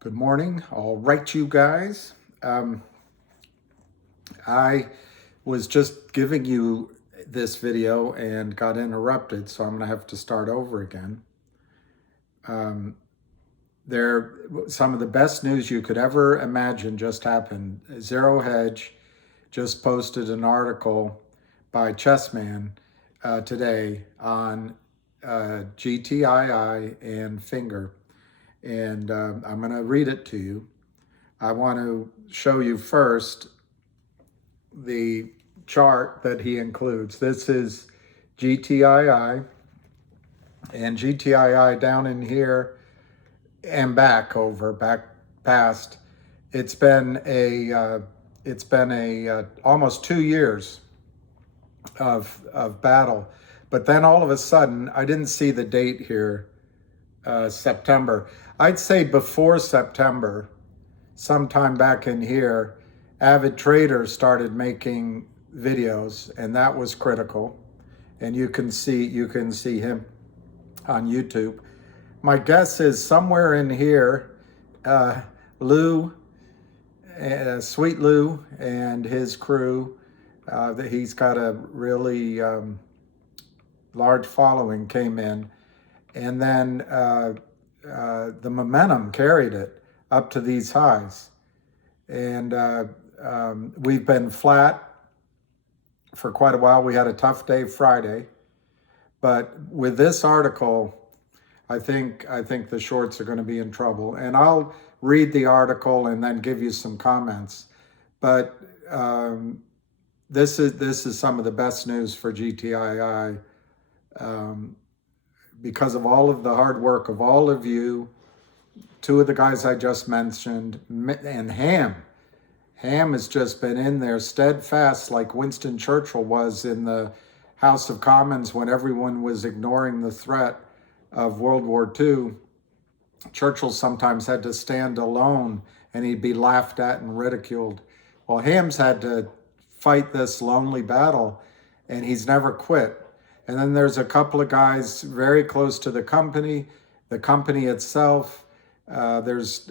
Good morning. All right, you guys. I was just giving you this video and got interrupted, so I'm going to have to start over again. Some of the best news you could ever imagine just happened. ZeroHedge just posted an article by Chessman today on GTII and Finger. And I'm going to read it to you. I want to show you first the chart that he includes. This is GTII, and GTII down in here and back past. It's been a almost 2 years of battle, but then all of a sudden, I didn't see the date here. September. I'd say before September, sometime back in here, avid traders started making videos, and that was critical. And you can see him on YouTube. My guess is somewhere in here, Lou, Sweet Lou, and his crew. That he's got a really large following, came in. And then the momentum carried it up to these highs. And we've been flat for quite a while. We had a tough day Friday. But with this article, I think the shorts are going to be in trouble. And I'll read the article and then give you some comments. But this is some of the best news for GTII. Because of all of the hard work of all of you, two of the guys I just mentioned, and Ham has just been in there steadfast like Winston Churchill was in the House of Commons when everyone was ignoring the threat of World War II. Churchill sometimes had to stand alone and he'd be laughed at and ridiculed. Well, Ham's had to fight this lonely battle and he's never quit. And then there's a couple of guys very close to the company itself. There's,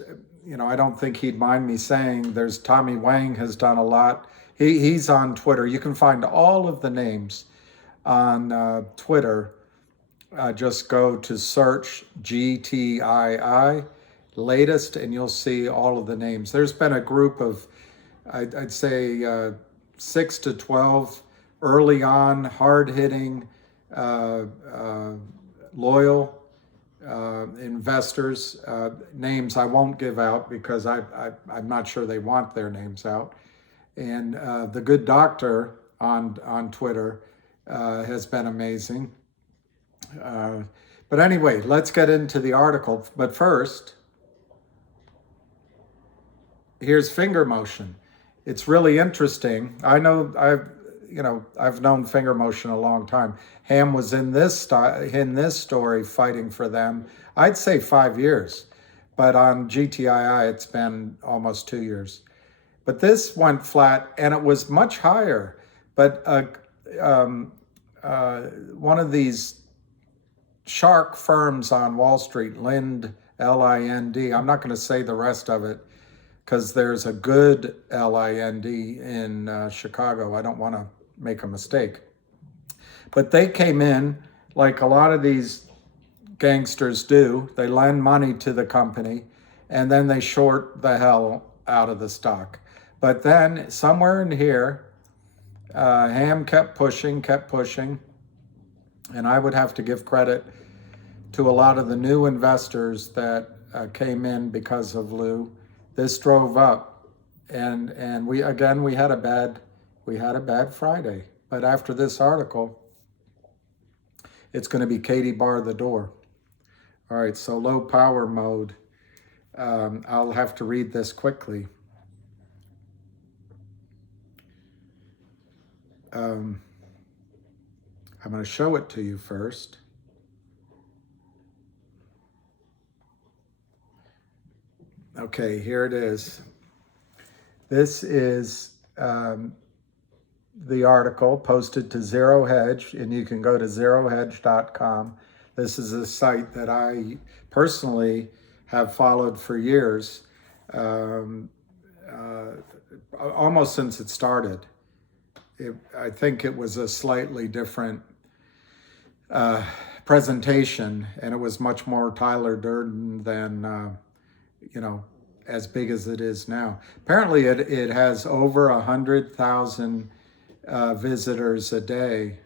I don't think he'd mind me saying, there's Tommy Wang has done a lot. He's on Twitter. You can find all of the names on Twitter. Just go to search GTII latest and you'll see all of the names. There's been a group of, I'd say 6 to 12 early on, hard-hitting, loyal investors, names I won't give out because I'm not sure they want their names out. And the good doctor on Twitter has been amazing. But anyway, let's get into the article. But first, here's finger motion. It's really interesting. I know I've known finger motion a long time. Ham was in this story fighting for them, I'd say 5 years. But on GTII, it's been almost 2 years. But this went flat, and it was much higher. But one of these shark firms on Wall Street, Lind, L-I-N-D, I'm not going to say the rest of it, because there's a good L-I-N-D in Chicago. I don't want to make a mistake. But they came in like a lot of these gangsters do. They lend money to the company, and then they short the hell out of the stock. But then somewhere in here, Ham kept pushing, and I would have to give credit to a lot of the new investors that came in because of Lou. This drove up, and we had a bad Friday. But after this article, it's going to be Katie bar the door. All right, so low power mode. I'll have to read this quickly. I'm going to show it to you first. Okay, here it is. This is the article posted to ZeroHedge, and you can go to ZeroHedge.com. This is a site that I personally have followed for years, almost since it started. I think it was a slightly different presentation, and it was much more Tyler Durden than, as big as it is now. Apparently it has over 100,000 visitors a day.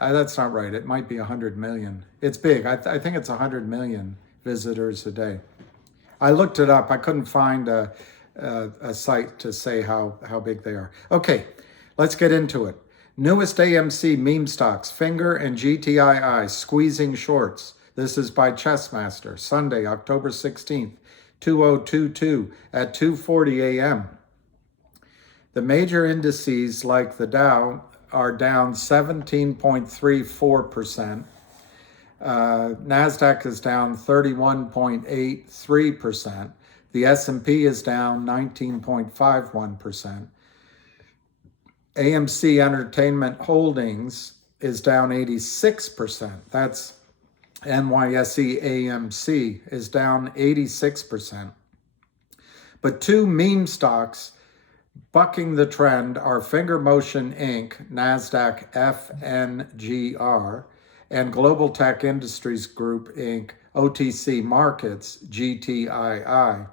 That's not right. It might be 100 million. It's big. I think it's 100 million visitors a day. I looked it up. I couldn't find a site to say how big they are. Okay, let's get into it. Newest AMC meme stocks, Finger and GTII squeezing shorts. This is by Chessmaster, Sunday, October 16th, 2022 at 2:40 a.m. The major indices like the Dow are down 17.34%. NASDAQ is down 31.83%. The S&P is down 19.51%. AMC Entertainment Holdings is down 86%. That's NYSE AMC is down 86%. But two meme stocks bucking the trend are Finger Motion Inc., NASDAQ FNGR, and Global Tech Industries Group Inc., OTC Markets, GTII.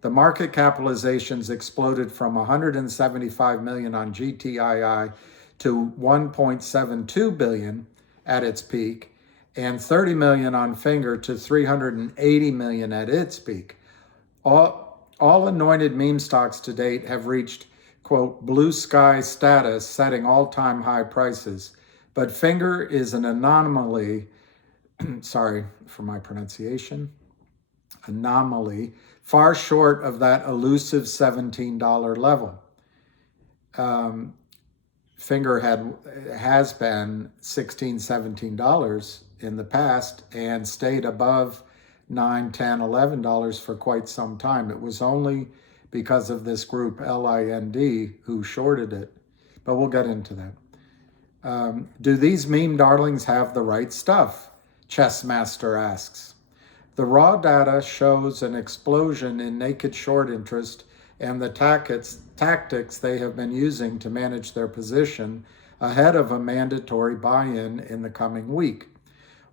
The market capitalizations exploded from 175 million on GTII to 1.72 billion at its peak, and 30 million on Finger to 380 million at its peak. All anointed meme stocks to date have reached, quote, blue sky status, setting all-time high prices. But Finger is an anomaly, sorry for my pronunciation, anomaly, far short of that elusive $17 level. Finger has been $16, $17 in the past and stayed above $9, $10, $11 for quite some time. It was only because of this group LIND who shorted it, but we'll get into that. Do these meme darlings have the right stuff? Chessmaster asks. The raw data shows an explosion in naked short interest and the tactics they have been using to manage their position ahead of a mandatory buy-in in the coming week.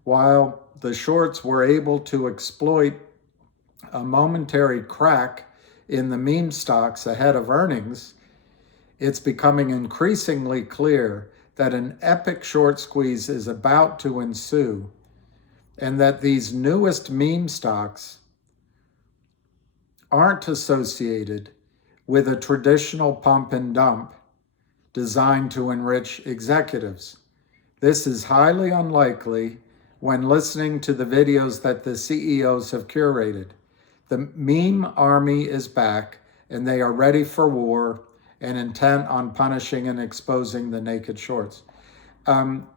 While the shorts were able to exploit a momentary crack in the meme stocks ahead of earnings, it's becoming increasingly clear that an epic short squeeze is about to ensue, and that these newest meme stocks aren't associated with a traditional pump and dump designed to enrich executives. This is highly unlikely when listening to the videos that the CEOs have curated. The meme army is back, and they are ready for war and intent on punishing and exposing the naked shorts. I'm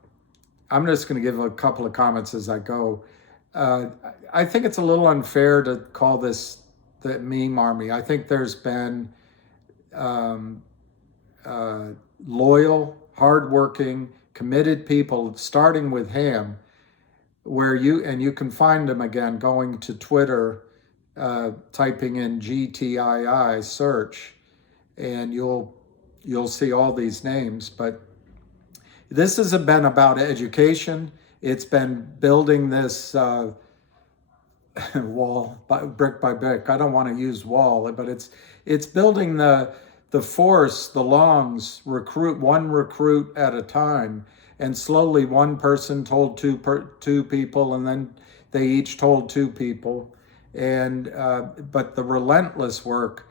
just going to give a couple of comments as I go. I think it's a little unfair to call this the meme army. I think there's been loyal, hardworking, committed people, starting with Ham, where you can find them again going to Twitter, typing in GTII search, and you'll see all these names. But this has been about education. It's been building this wall brick by brick. I don't want to use wall, but it's building the force, the longs, one recruit at a time, and slowly one person told two people, and then they each told two people, and but the relentless work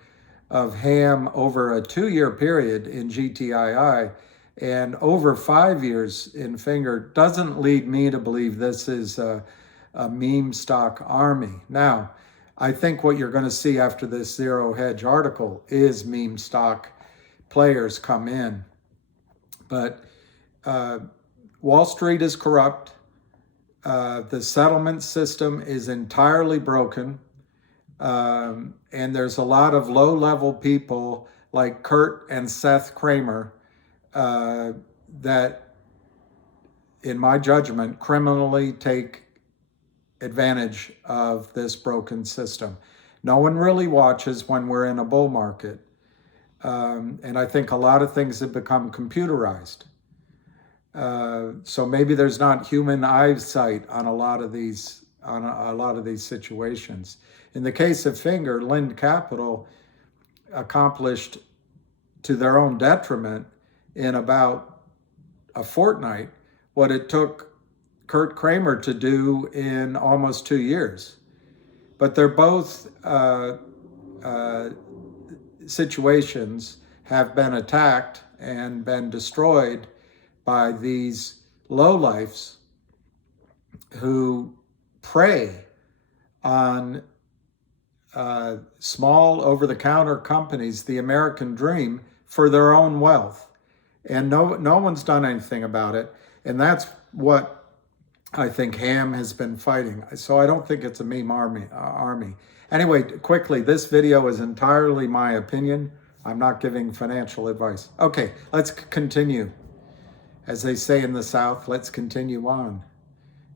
of Ham over a 2-year period in GTII and over 5 years in Finger doesn't lead me to believe this is a meme stock army. Now, I think what you're going to see after this ZeroHedge article is meme stock players come in. But Wall Street is corrupt. The settlement system is entirely broken. And there's a lot of low-level people like Kurt and Seth Kramer that, in my judgment, criminally take advantage of this broken system. No one really watches when we're in a bull market. And I think a lot of things have become computerized. So maybe there's not human eyesight on a lot of these situations. In the case of Finger, Lind Capital accomplished, to their own detriment, in about a fortnight what it took Kurt Kramer to do in almost 2 years. But they're both situations have been attacked and been destroyed by these lowlifes who prey on small over-the-counter companies, the American dream, for their own wealth. And no one's done anything about it. And that's what I think Ham has been fighting. So I don't think it's a meme army. Anyway, quickly, this video is entirely my opinion. I'm not giving financial advice. Okay, let's continue. As they say in the South, let's continue on.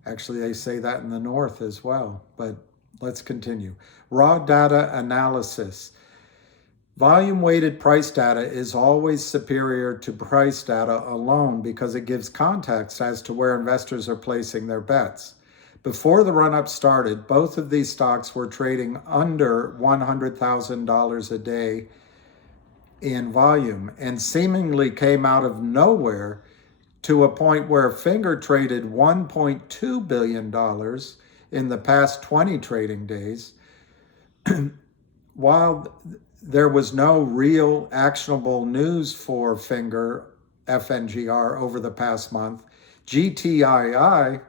Actually, they say that in the North as well, but let's continue. Raw data analysis. Volume-weighted price data is always superior to price data alone because it gives context as to where investors are placing their bets. Before the run-up started, both of these stocks were trading under $100,000 a day in volume and seemingly came out of nowhere to a point where Finger traded $1.2 billion in the past 20 trading days. While there was no real actionable news for Finger, FNGR, over the past month, GTII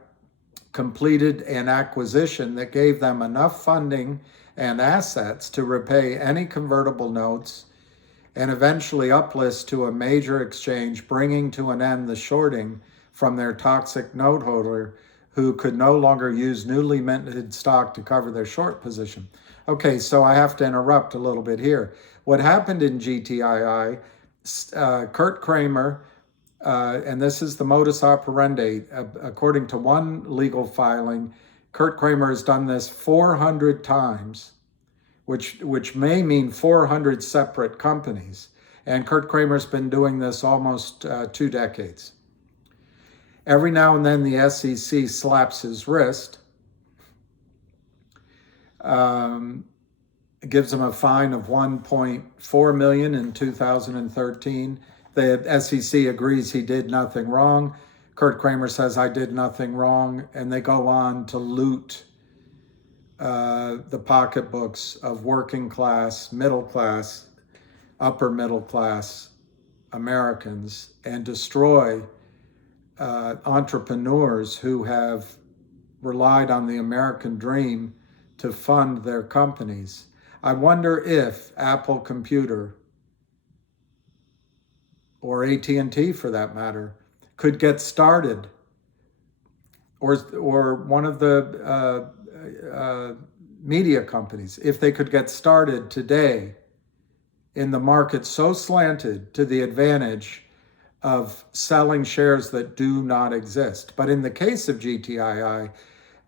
completed an acquisition that gave them enough funding and assets to repay any convertible notes and eventually uplist to a major exchange, bringing to an end the shorting from their toxic note holder who could no longer use newly minted stock to cover their short position. Okay, so I have to interrupt a little bit here. What happened in GTII, Kurt Kramer, and this is the modus operandi, according to one legal filing, Kurt Kramer has done this 400 times, which may mean 400 separate companies. And Kurt Kramer's been doing this almost 2 decades. Every now and then the SEC slaps his wrist, gives him a fine of $1.4 million in 2013. The SEC agrees he did nothing wrong. Kurt Kramer says, I did nothing wrong. And they go on to loot the pocketbooks of working class, middle class, upper middle class Americans and destroy entrepreneurs who have relied on the American dream to fund their companies. I wonder if Apple Computer, or AT&T for that matter, could get started, or one of the media companies, if they could get started today in the market so slanted to the advantage of selling shares that do not exist. But in the case of GTII,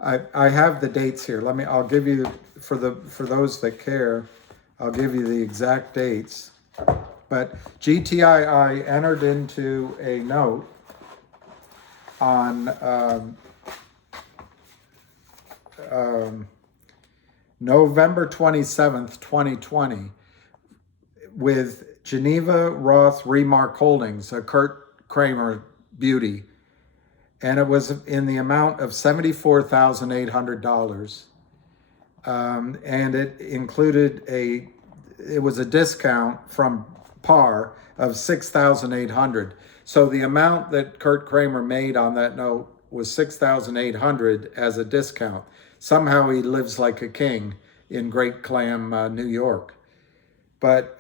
I have the dates here. I'll give you, for those that care, I'll give you the exact dates. But GTII entered into a note on November 27th, 2020, with Geneva Roth Remark Holdings, a Kurt Kramer beauty. And it was in the amount of $74,800. And it included it was a discount from par of $6,800. So the amount that Kurt Kramer made on that note was $6,800 as a discount. Somehow he lives like a king in Great Clam, New York. But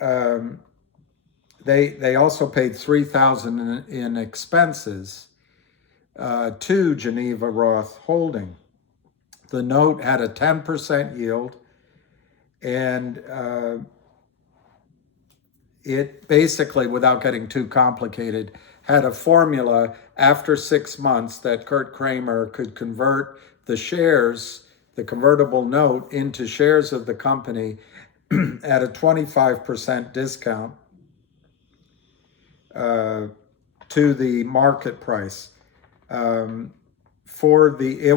they also paid $3,000 in expenses to Geneva Roth Holding. The note had a 10% yield, and it basically, without getting too complicated, had a formula after 6 months that Kurt Kramer could convert the shares the convertible note into shares of the company at a 25% discount to the market price. It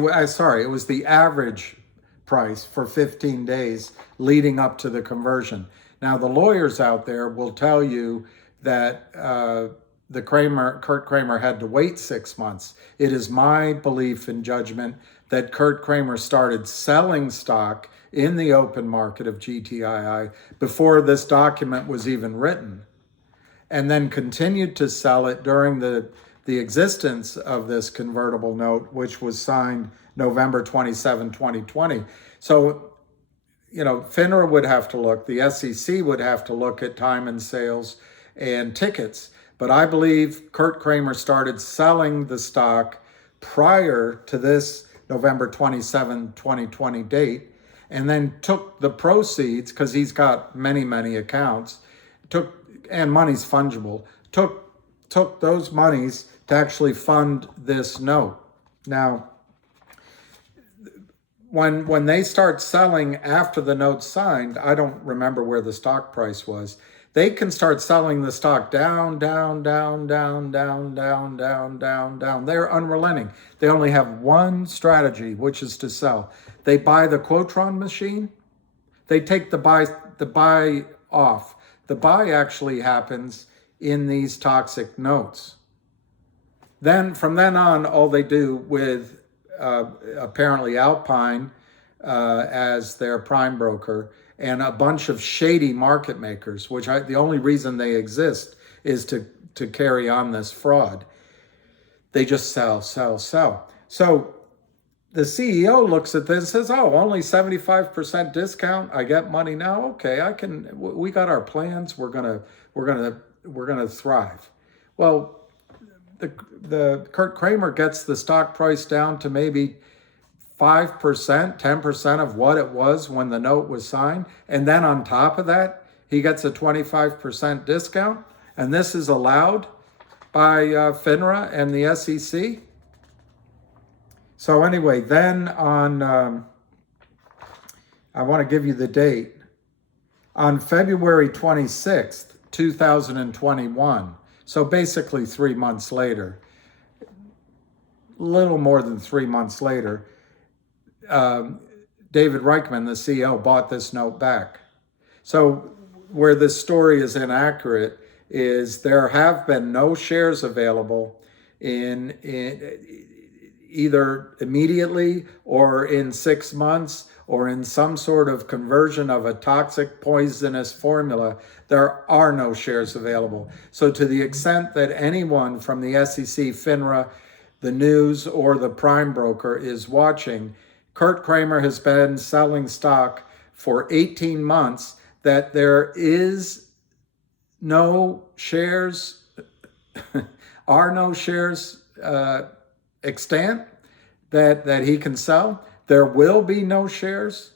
was the average price for 15 days leading up to the conversion. Now, the lawyers out there will tell you that Kurt Kramer had to wait 6 months. It is my belief and judgment that Kurt Kramer started selling stock in the open market of GTII before this document was even written, and then continued to sell it during the existence of this convertible note, which was signed November 27, 2020. So, FINRA would have to look, the SEC would have to look at time and sales and tickets. But I believe Kurt Kramer started selling the stock prior to this November 27, 2020 date, and then took the proceeds, because he's got many, many accounts, and money's fungible, took those monies to actually fund this note. Now, when they start selling after the note's signed, I don't remember where the stock price was. They can start selling the stock down, down, down, down, down, down, down, down, down. They're unrelenting. They only have one strategy, which is to sell. They buy the Quotron machine. They take the buy off. The buy actually happens in these toxic notes. Then from then on, all they do with apparently Alpine as their prime broker and a bunch of shady market makers, which the only reason they exist is to carry on this fraud. They just sell, sell, sell. So the CEO looks at this and says, "Oh, only 75% discount. I get money now. Okay, we got our plans. We're gonna thrive." Well, the Kurt Kramer gets the stock price down to maybe 5%, 10% of what it was when the note was signed. And then on top of that, he gets a 25% discount. And this is allowed by FINRA and the SEC. So anyway, then I want to give you the date. On February 26th, 2021, so basically 3 months later, little more than 3 months later, David Reichman, the CEO, bought this note back. So where this story is inaccurate is there have been no shares available in either immediately or in 6 months or in some sort of conversion of a toxic poisonous formula. There are no shares available. So to the extent that anyone from the SEC, FINRA, the news, or the prime broker is watching, Kurt Kramer has been selling stock for 18 months, that there is no shares, are no shares extant that he can sell. There will be no shares.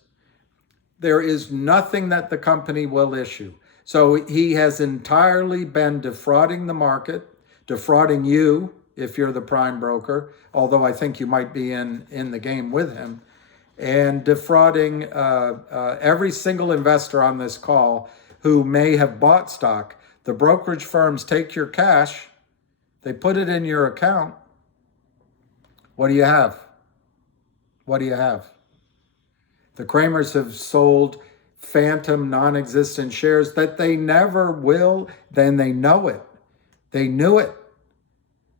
There is nothing that the company will issue. So he has entirely been defrauding the market, defrauding you if you're the prime broker, although I think you might be in the game with him, and defrauding every single investor on this call who may have bought stock. The brokerage firms take your cash, they put it in your account. What do you have? What do you have? The Kramers have sold phantom, non-existent shares that they never will, then they know it. They knew it.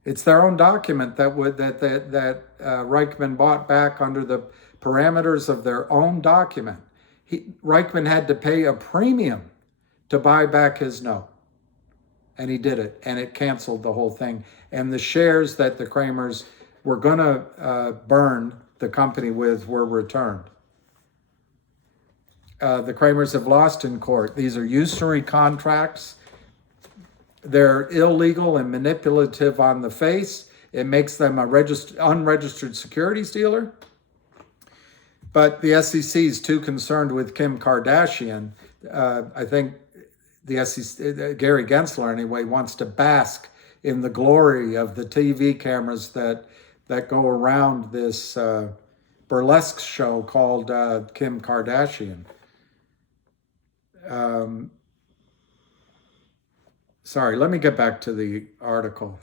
It's their own document that Reichman bought back under the parameters of their own document. Reichman had to pay a premium to buy back his note. And he did it, and it canceled the whole thing. And the shares that the Kramers were going to burn the company with were returned. The Kramers have lost in court. These are usury contracts. They're illegal and manipulative on the face. It makes them a unregistered securities dealer. But the SEC is too concerned with Kim Kardashian. I think the SEC, Gary Gensler anyway, wants to bask in the glory of the TV cameras that go around this burlesque show called Kim Kardashian. Sorry, let me get back to the article.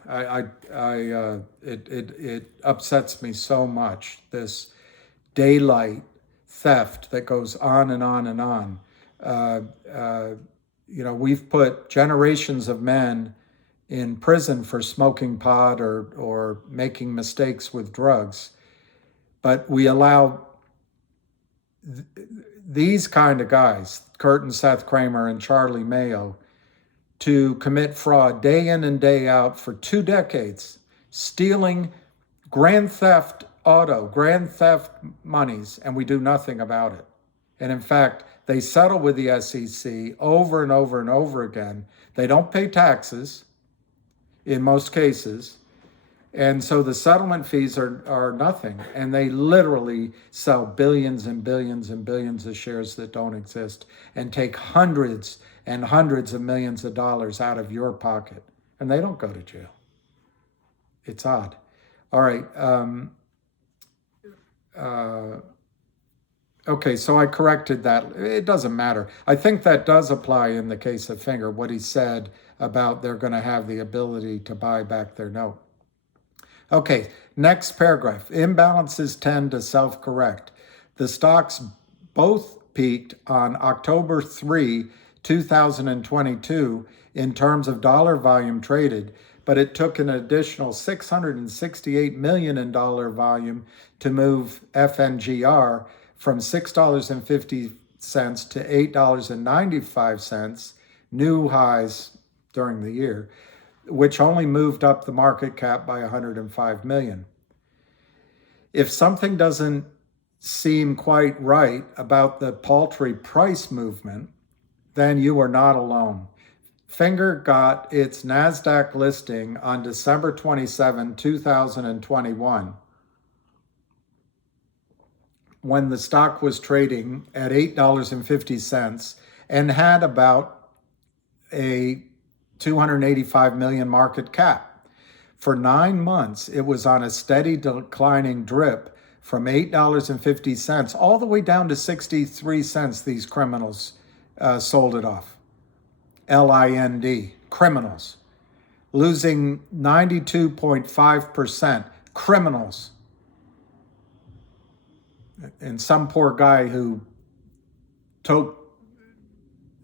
It upsets me so much, this daylight theft that goes on and on and on. We've put generations of men in prison for smoking pot or making mistakes with drugs, but we allow these kind of guys, Kurt and Seth Kramer and Charlie Mayo, to commit fraud day in and day out for 2 decades, stealing grand theft monies, and we do nothing about it. And in fact, they settle with the SEC over and over and over again. They don't pay taxes in most cases. And so the settlement fees are nothing. And they literally sell billions and billions and billions of shares that don't exist and take hundreds and hundreds of millions of dollars out of your pocket. And they don't go to jail. It's odd. All right. Okay, so I corrected that. It doesn't matter. I think that does apply in the case of Finger, what he said about they're going to have the ability to buy back their note. Okay, next paragraph. Imbalances tend to self-correct. The stocks both peaked on October 3, 2022 in terms of dollar volume traded, but it took an additional $668 million in dollar volume to move FNGR from $6.50 to $8.95, new highs during the year, which only moved up the market cap by 105 million. If something doesn't seem quite right about the paltry price movement, then you are not alone. Finger got its NASDAQ listing on December 27, 2021, when the stock was trading at $8.50 and had about a 285 million market cap. For 9 months, it was on a steady declining drip from $8.50 all the way down to 63 cents. These criminals sold it off. LIND, criminals. Losing 92.5%, criminals. And some poor guy who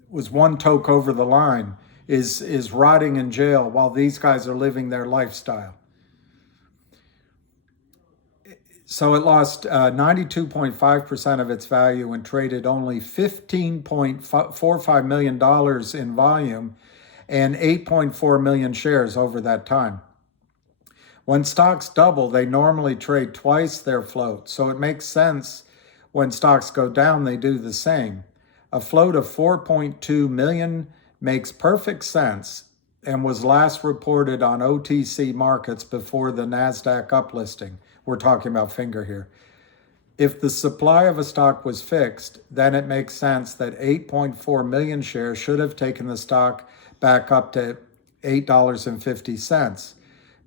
was one toke over the line is rotting in jail while these guys are living their lifestyle. So it lost 92.5% of its value and traded only $15.45 million in volume and 8.4 million shares over that time. When stocks double, they normally trade twice their float, so it makes sense when stocks go down, they do the same. A float of 4.2 million makes perfect sense and was last reported on OTC markets before the NASDAQ uplisting. We're talking about Finger here. If the supply of a stock was fixed, then it makes sense that 8.4 million shares should have taken the stock back up to $8.50.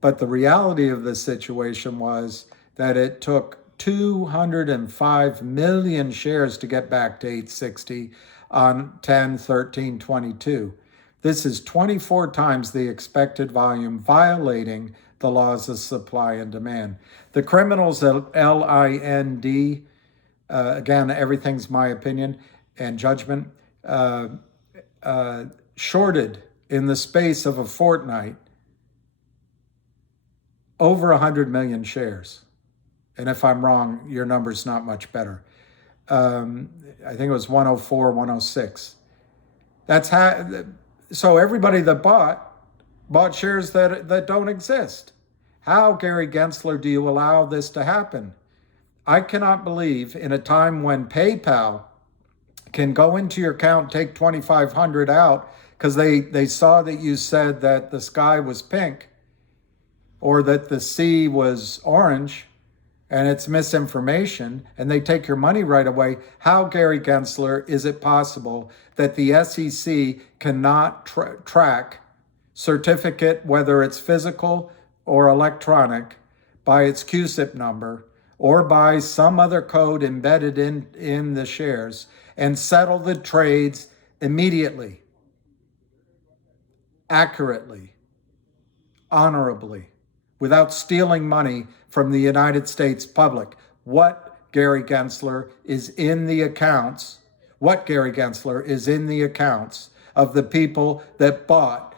But the reality of the situation was that it took 205 million shares to get back to 860 on 10/13/22. This is 24 times the expected volume, violating the laws of supply and demand. The criminals at LIND, again, everything's my opinion and judgment, shorted in the space of a fortnight over 100 million shares. And if I'm wrong, your number's not much better. I think it was 104, 106. So everybody that bought shares that don't exist. How, Gary Gensler, do you allow this to happen? I cannot believe in a time when PayPal can go into your account, take $2,500 out because they saw that you said that the sky was pink or that the sea was orange, and it's misinformation, and they take your money right away. How, Gary Gensler, is it possible that the SEC cannot track certificate, whether it's physical or electronic, by its CUSIP number, or by some other code embedded in the shares and settle the trades immediately, accurately, honorably, without stealing money from the United States public. What, Gary Gensler, is in the accounts? What, Gary Gensler, is in the accounts of the people that bought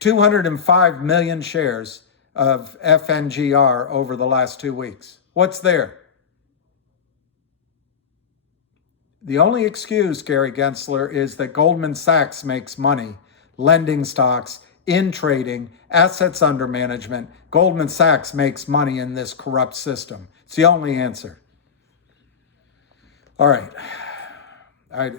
205 million shares of FNGR over the last 2 weeks? What's there? The only excuse, Gary Gensler, is that Goldman Sachs makes money lending stocks, in trading, assets under management. Goldman Sachs makes money in this corrupt system. It's the only answer. All right. I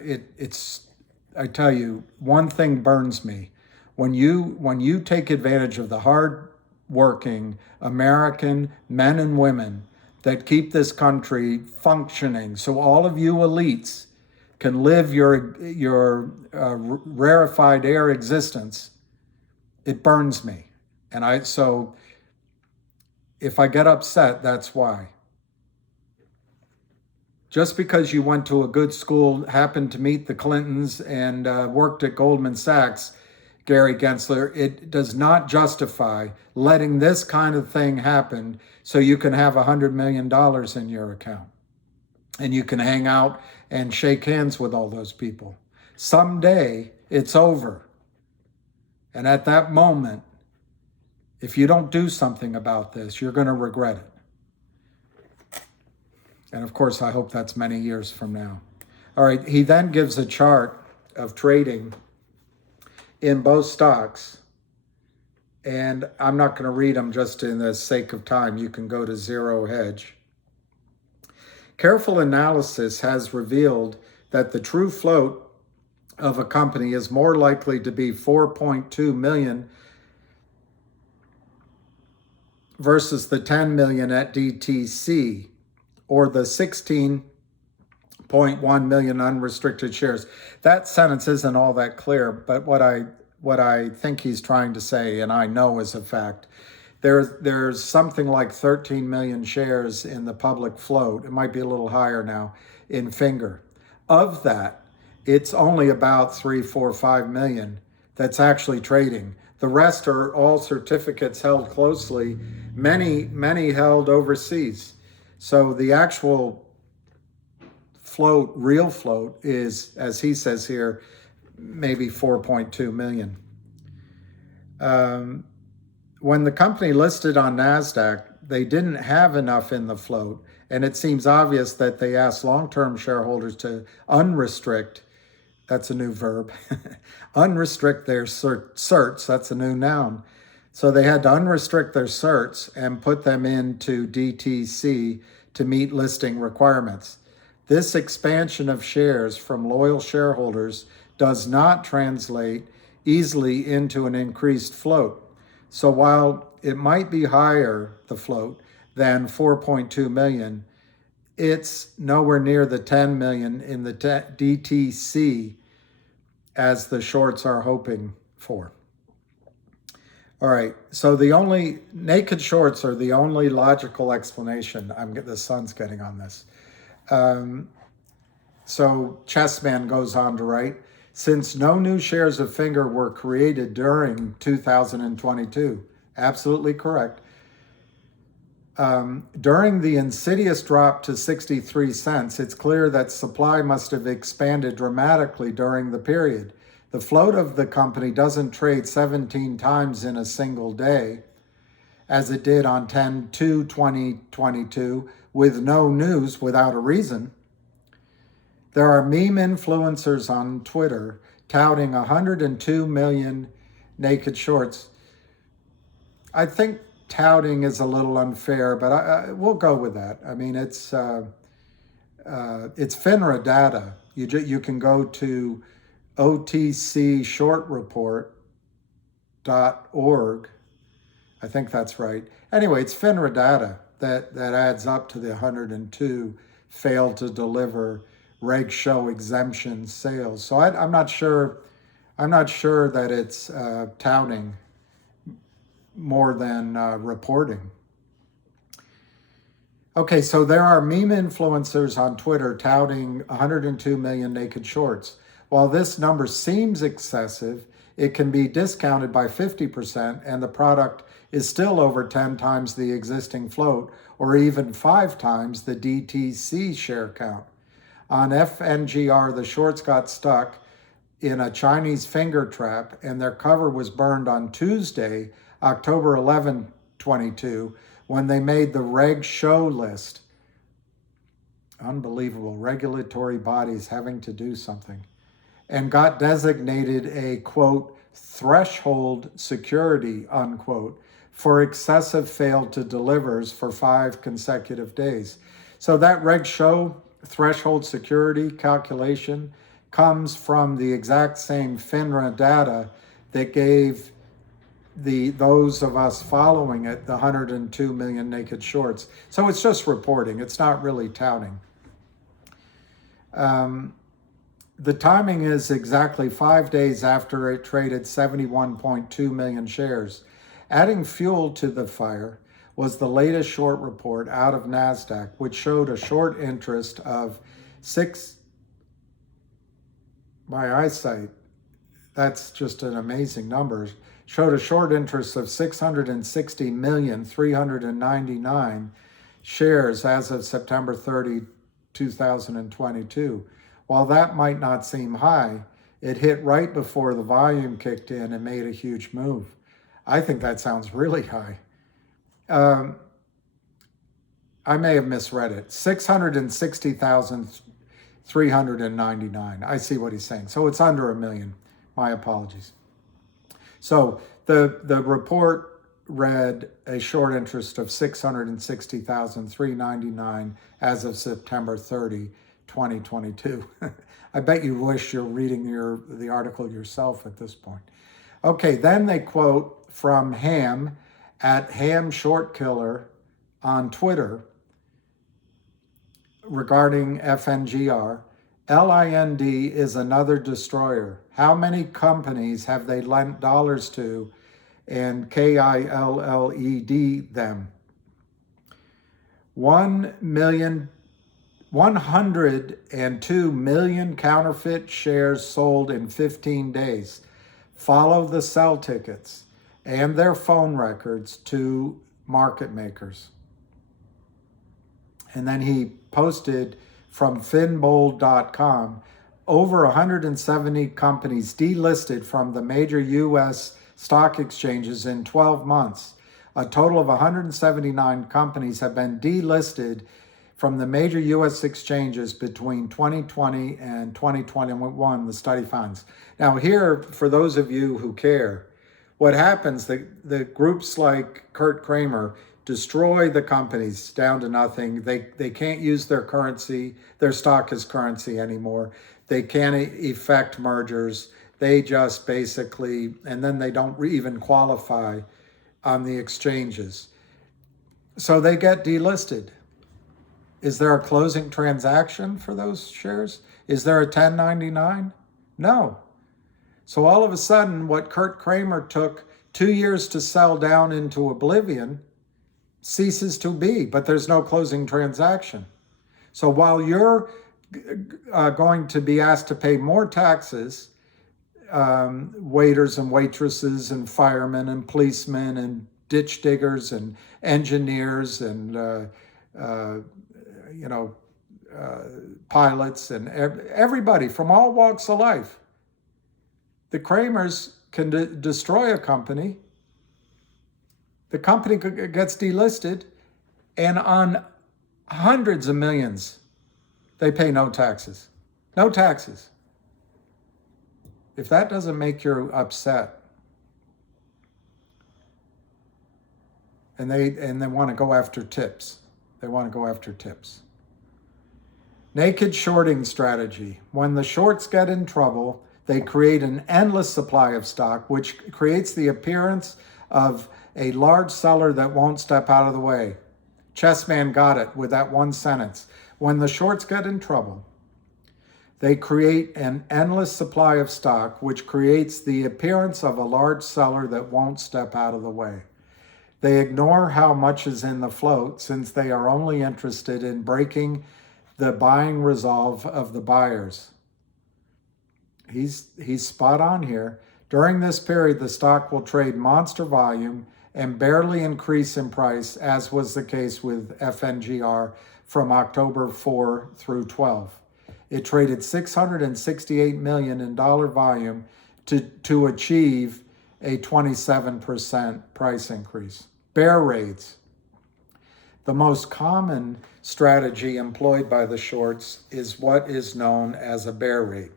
tell you, one thing burns me. When you take advantage of the hard-working American men and women that keep this country functioning, so all of you elites can live your rarefied air existence, it burns me. And so if I get upset, that's why. Just because you went to a good school, happened to meet the Clintons, and worked at Goldman Sachs, Gary Gensler, it does not justify letting this kind of thing happen so you can have $100 million in your account and you can hang out and shake hands with all those people. Someday it's over. And at that moment, if you don't do something about this, you're going to regret it. And of course, I hope that's many years from now. All right, he then gives a chart of trading in both stocks. And I'm not going to read them just in the sake of time. You can go to ZeroHedge. Careful analysis has revealed that the true float of a company is more likely to be 4.2 million versus the 10 million at DTC, or the 16.1 million unrestricted shares. That sentence isn't all that clear, but what I think he's trying to say, and I know is a fact, there's something like 13 million shares in the public float. It might be a little higher now in Finger. Of that, it's only about 3, 4, 5 million that's actually trading. The rest are all certificates held closely, many held overseas. So the actual float, real float, is, as he says here, maybe 4.2 million. When the company listed on NASDAQ, they didn't have enough in the float, and it seems obvious that they asked long-term shareholders to unrestrict, that's a new verb, unrestrict their certs, that's a new noun. So they had to unrestrict their certs and put them into DTC to meet listing requirements. This expansion of shares from loyal shareholders does not translate easily into an increased float. So while it might be higher, the float, than 4.2 million, it's nowhere near the 10 million in the DTC as the shorts are hoping for. All right, so the only naked shorts are the only logical explanation. The sun's getting on this. So Chessman goes on to write, since no new shares of Finger were created during 2022, absolutely correct. During the insidious drop to 63 cents, it's clear that supply must have expanded dramatically during the period. The float of the company doesn't trade 17 times in a single day, as it did on 10/2/2022, with no news without a reason. There are meme influencers on Twitter touting 102 million naked shorts. I think touting is a little unfair, but we'll go with that. I mean, it's FINRA data. You can go to otcshortreport.org. I think that's right. Anyway, it's FINRA data that adds up to the 102 failed to deliver reg show exemption sales. So I'm not sure that it's touting more than reporting. Okay, so there are meme influencers on Twitter touting 102 million naked shorts. While this number seems excessive, it can be discounted by 50% and the product is still over 10 times the existing float or even 5 times the DTC share count. On FNGR, the shorts got stuck in a Chinese finger trap and their cover was burned on Tuesday, October 11, 22, when they made the reg show list. Unbelievable, regulatory bodies having to do something. And got designated a, quote, threshold security, unquote, for excessive failed to delivers for 5 consecutive days. So that reg show threshold security calculation comes from the exact same FINRA data that gave those of us following it the 102 million naked shorts. So it's just reporting. It's not really touting. The timing is exactly 5 days after it traded 71.2 million shares. Adding fuel to the fire was the latest short report out of NASDAQ, which showed a short interest of my eyesight, that's just an amazing number, showed a short interest of 660,399 shares as of September 30, 2022. While that might not seem high, it hit right before the volume kicked in and made a huge move. I think that sounds really high. I may have misread it. 660,399. I see what he's saying. So it's under a million. My apologies. So the report read a short interest of 660,399 as of September 30, 2022. I bet you wish you're reading the article yourself at this point. Okay, then they quote from Ham at Ham Short Killer on Twitter regarding FNGR. LIND is another destroyer. How many companies have they lent dollars to and KILLED them? 102 million counterfeit shares sold in 15 days. Follow the sell tickets and their phone records to market makers. And then he posted from finbold.com, over 170 companies delisted from the major U.S. stock exchanges in 12 months. A total of 179 companies have been delisted from the major U.S. exchanges between 2020 and 2021, the study finds. Now here, for those of you who care, what happens, the groups like Kurt Kramer destroy the companies down to nothing. They can't use their currency, their stock as currency anymore. They can't effect mergers. They just basically, and then they don't even qualify on the exchanges. So they get delisted. Is there a closing transaction for those shares? Is there a 1099? No. So all of a sudden, what Kurt Kramer took 2 years to sell down into oblivion ceases to be, but there's no closing transaction. So while you're going to be asked to pay more taxes, waiters and waitresses and firemen and policemen and ditch diggers and engineers and pilots and everybody from all walks of life, the Kramers can destroy a company. The company gets delisted, and on hundreds of millions, they pay no taxes. No taxes. If that doesn't make you upset, and they want to go after tips. They want to go after tips. Naked shorting strategy. When the shorts get in trouble, they create an endless supply of stock, which creates the appearance of a large seller that won't step out of the way. Chessman got it with that one sentence. When the shorts get in trouble, they create an endless supply of stock, which creates the appearance of a large seller that won't step out of the way. They ignore how much is in the float since they are only interested in breaking the buying resolve of the buyers. He's spot on here. During this period, the stock will trade monster volume and barely increase in price, as was the case with FNGR from October 4 through 12. It traded $668 million in dollar volume to achieve a 27% price increase. Bear raids. The most common strategy employed by the shorts is what is known as a bear raid.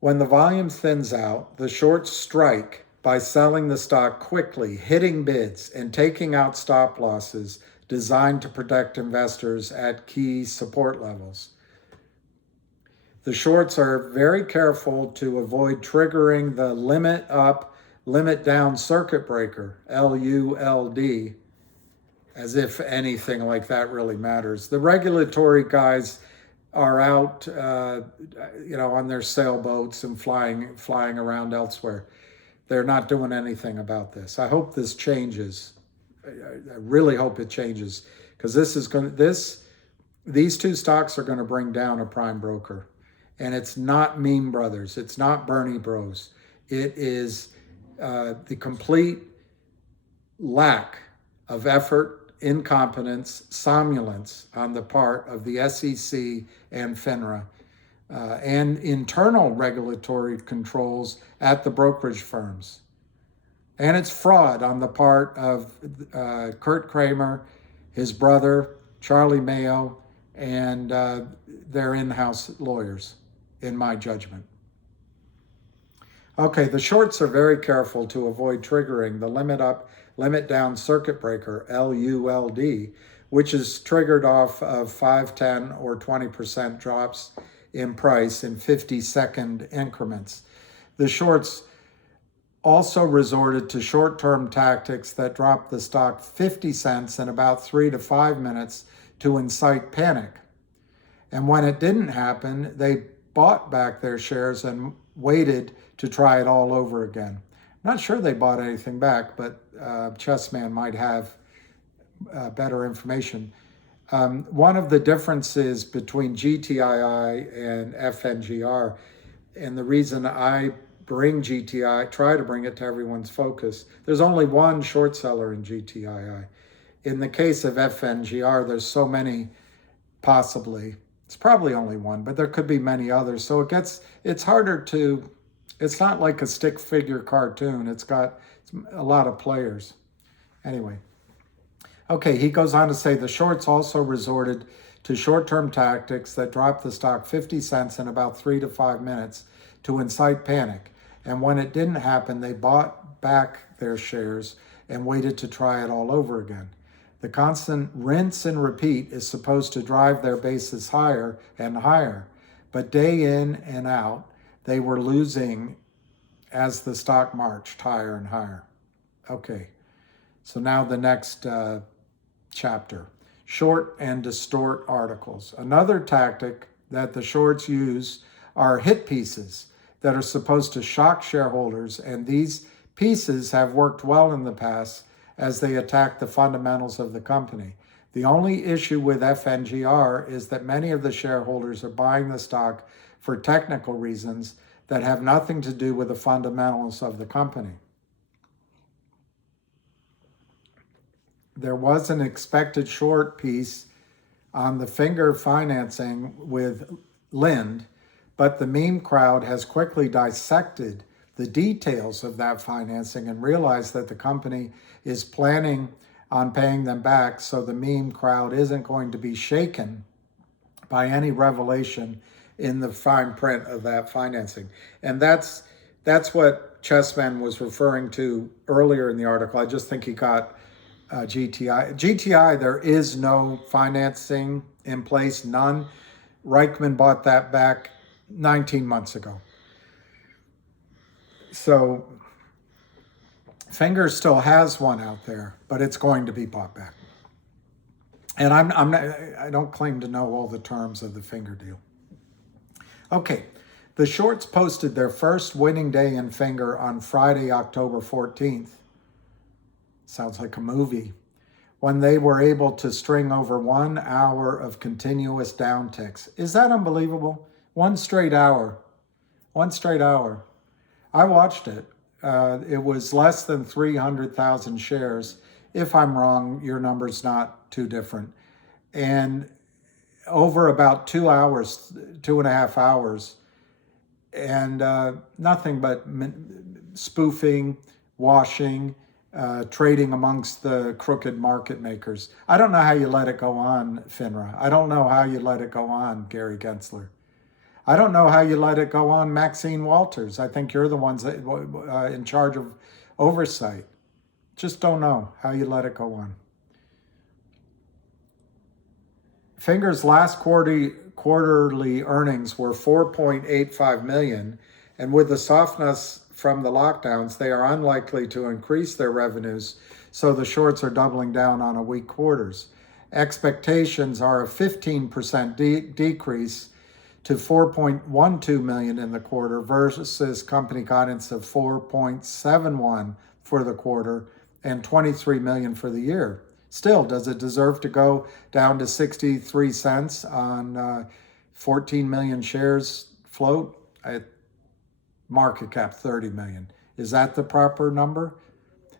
When the volume thins out, the shorts strike by selling the stock quickly, hitting bids, and taking out stop losses designed to protect investors at key support levels. The shorts are very careful to avoid triggering the limit up, limit down circuit breaker, LULD, as if anything like that really matters. The regulatory guys are out, on their sailboats and flying around elsewhere. They're not doing anything about this. I hope this changes. I really hope it changes, because these two stocks are going to bring down a prime broker, and it's not Meme Brothers. It's not Bernie Bros. It is the complete lack of effort, incompetence, somnolence on the part of the SEC and FINRA, and internal regulatory controls at the brokerage firms. And it's fraud on the part of Kurt Kramer, his brother, Charlie Mayo, and their in-house lawyers, in my judgment. Okay, the shorts are very careful to avoid triggering the limit up, limit down circuit breaker, LULD, which is triggered off of 5, 10, or 20% drops in price in 50-second increments. The shorts also resorted to short-term tactics that dropped the stock 50 cents in about 3 to 5 minutes to incite panic. And when it didn't happen, they bought back their shares and waited to try it all over again. I'm not sure they bought anything back, but Chessman might have better information. One of the differences between GTII and FNGR, and the reason I bring GTI, try to bring it to everyone's focus, there's only one short seller in GTII. In the case of FNGR, there's so many, possibly. It's probably only one, but there could be many others. So it's harder to, it's not like a stick figure cartoon. It's got a lot of players. Anyway. Okay, he goes on to say the shorts also resorted to short-term tactics that dropped the stock 50 cents in about 3 to 5 minutes to incite panic. And when it didn't happen, they bought back their shares and waited to try it all over again. The constant rinse and repeat is supposed to drive their bases higher and higher. But day in and out, they were losing as the stock marched higher and higher. Okay, so now the next chapter, short and distort articles. Another tactic that the shorts use are hit pieces that are supposed to shock shareholders, and these pieces have worked well in the past as they attack the fundamentals of the company. The only issue with FNGR is that many of the shareholders are buying the stock for technical reasons that have nothing to do with the fundamentals of the company. There was an expected short piece on the finger financing with Lind, but the meme crowd has quickly dissected the details of that financing and realized that the company is planning on paying them back, so the meme crowd isn't going to be shaken by any revelation in the fine print of that financing. And that's what Chessman was referring to earlier in the article. I just think he got GTI. GTI, there is no financing in place, none. Reichman bought that back 19 months ago. So Finger still has one out there, but it's going to be bought back. And I don't claim to know all the terms of the Finger deal. Okay, the shorts posted their first winning day in Finger on Friday, October 14th. Sounds like a movie. When they were able to string over 1 hour of continuous downticks. Is that unbelievable? One straight hour. One straight hour. I watched it. It was less than 300,000 shares. If I'm wrong, your number's not too different. And over about 2 hours, 2.5 hours, and nothing but spoofing, washing, trading amongst the crooked market makers. I don't know how you let it go on, FINRA. I don't know how you let it go on, Gary Gensler. I don't know how you let it go on, Maxine Walters. I think you're the ones that, in charge of oversight. Just don't know how you let it go on. Finger's last quarterly earnings were 4.85 million, and with the softness from the lockdowns, they are unlikely to increase their revenues, so the shorts are doubling down on weak quarters. Expectations are a 15% decrease to 4.12 million in the quarter versus company guidance of 4.71 for the quarter and 23 million for the year. Still, does it deserve to go down to 63 cents on 14 million shares float? Market cap 30 million. Is that the proper number?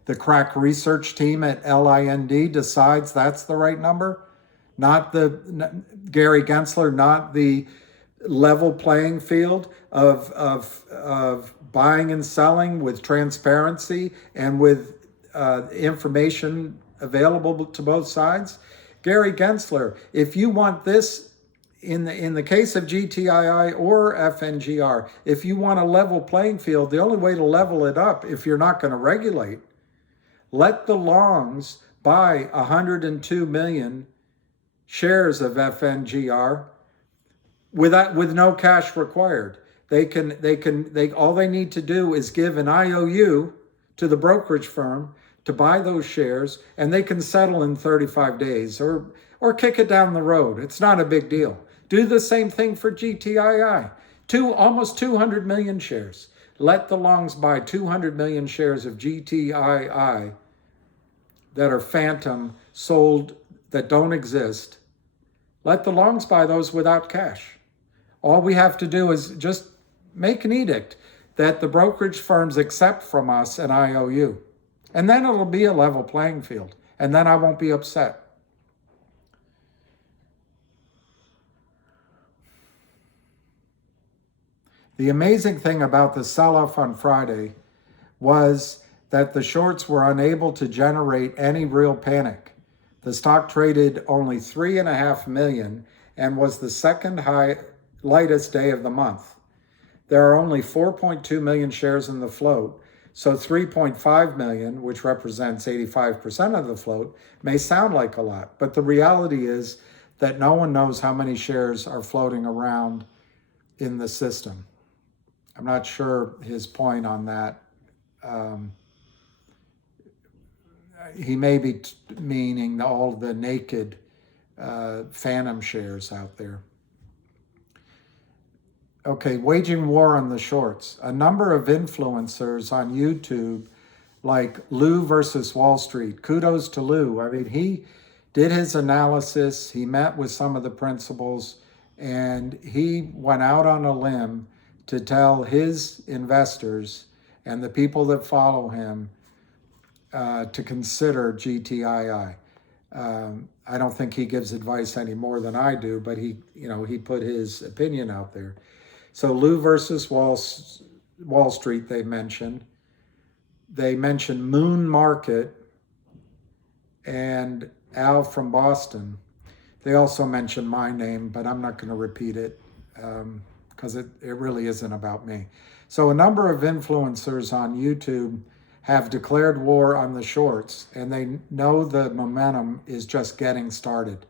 The crack research team at LIND decides that's the right number? Not Gary Gensler, not the level playing field of buying and selling with transparency and with information available to both sides. Gary Gensler, if you want this, in the case of GTII or FNGR, if you want a level playing field, the only way to level it up, if you're not going to regulate, let the longs buy 102 million shares of FNGR with no cash required. All they need to do is give an IOU to the brokerage firm to buy those shares, and they can settle in 35 days or kick it down the road. It's not a big deal. Do the same thing for GTII. Almost 200 million shares. Let the longs buy 200 million shares of GTII that are phantom, sold, that don't exist. Let the longs buy those without cash. All we have to do is just make an edict that the brokerage firms accept from us an IOU. And then it'll be a level playing field. And then I won't be upset. The amazing thing about the sell-off on Friday was that the shorts were unable to generate any real panic. The stock traded only 3.5 million and was the second lightest day of the month. There are only 4.2 million shares in the float, so 3.5 million, which represents 85% of the float, may sound like a lot, but the reality is that no one knows how many shares are floating around in the system. I'm not sure his point on that. He may be meaning all the naked phantom shares out there. Okay, waging war on the shorts. A number of influencers on YouTube, like Lou versus Wall Street. Kudos to Lou. I mean, he did his analysis. He met with some of the principals, and he went out on a limb to tell his investors and the people that follow him to consider GTII. I don't think he gives advice any more than I do, but he put his opinion out there. So Lou versus Wall Street, they mentioned. They mentioned Moon Market and Al from Boston. They also mentioned my name, but I'm not going to repeat it because it really isn't about me. So a number of influencers on YouTube have declared war on the shorts, and they know the momentum is just getting started.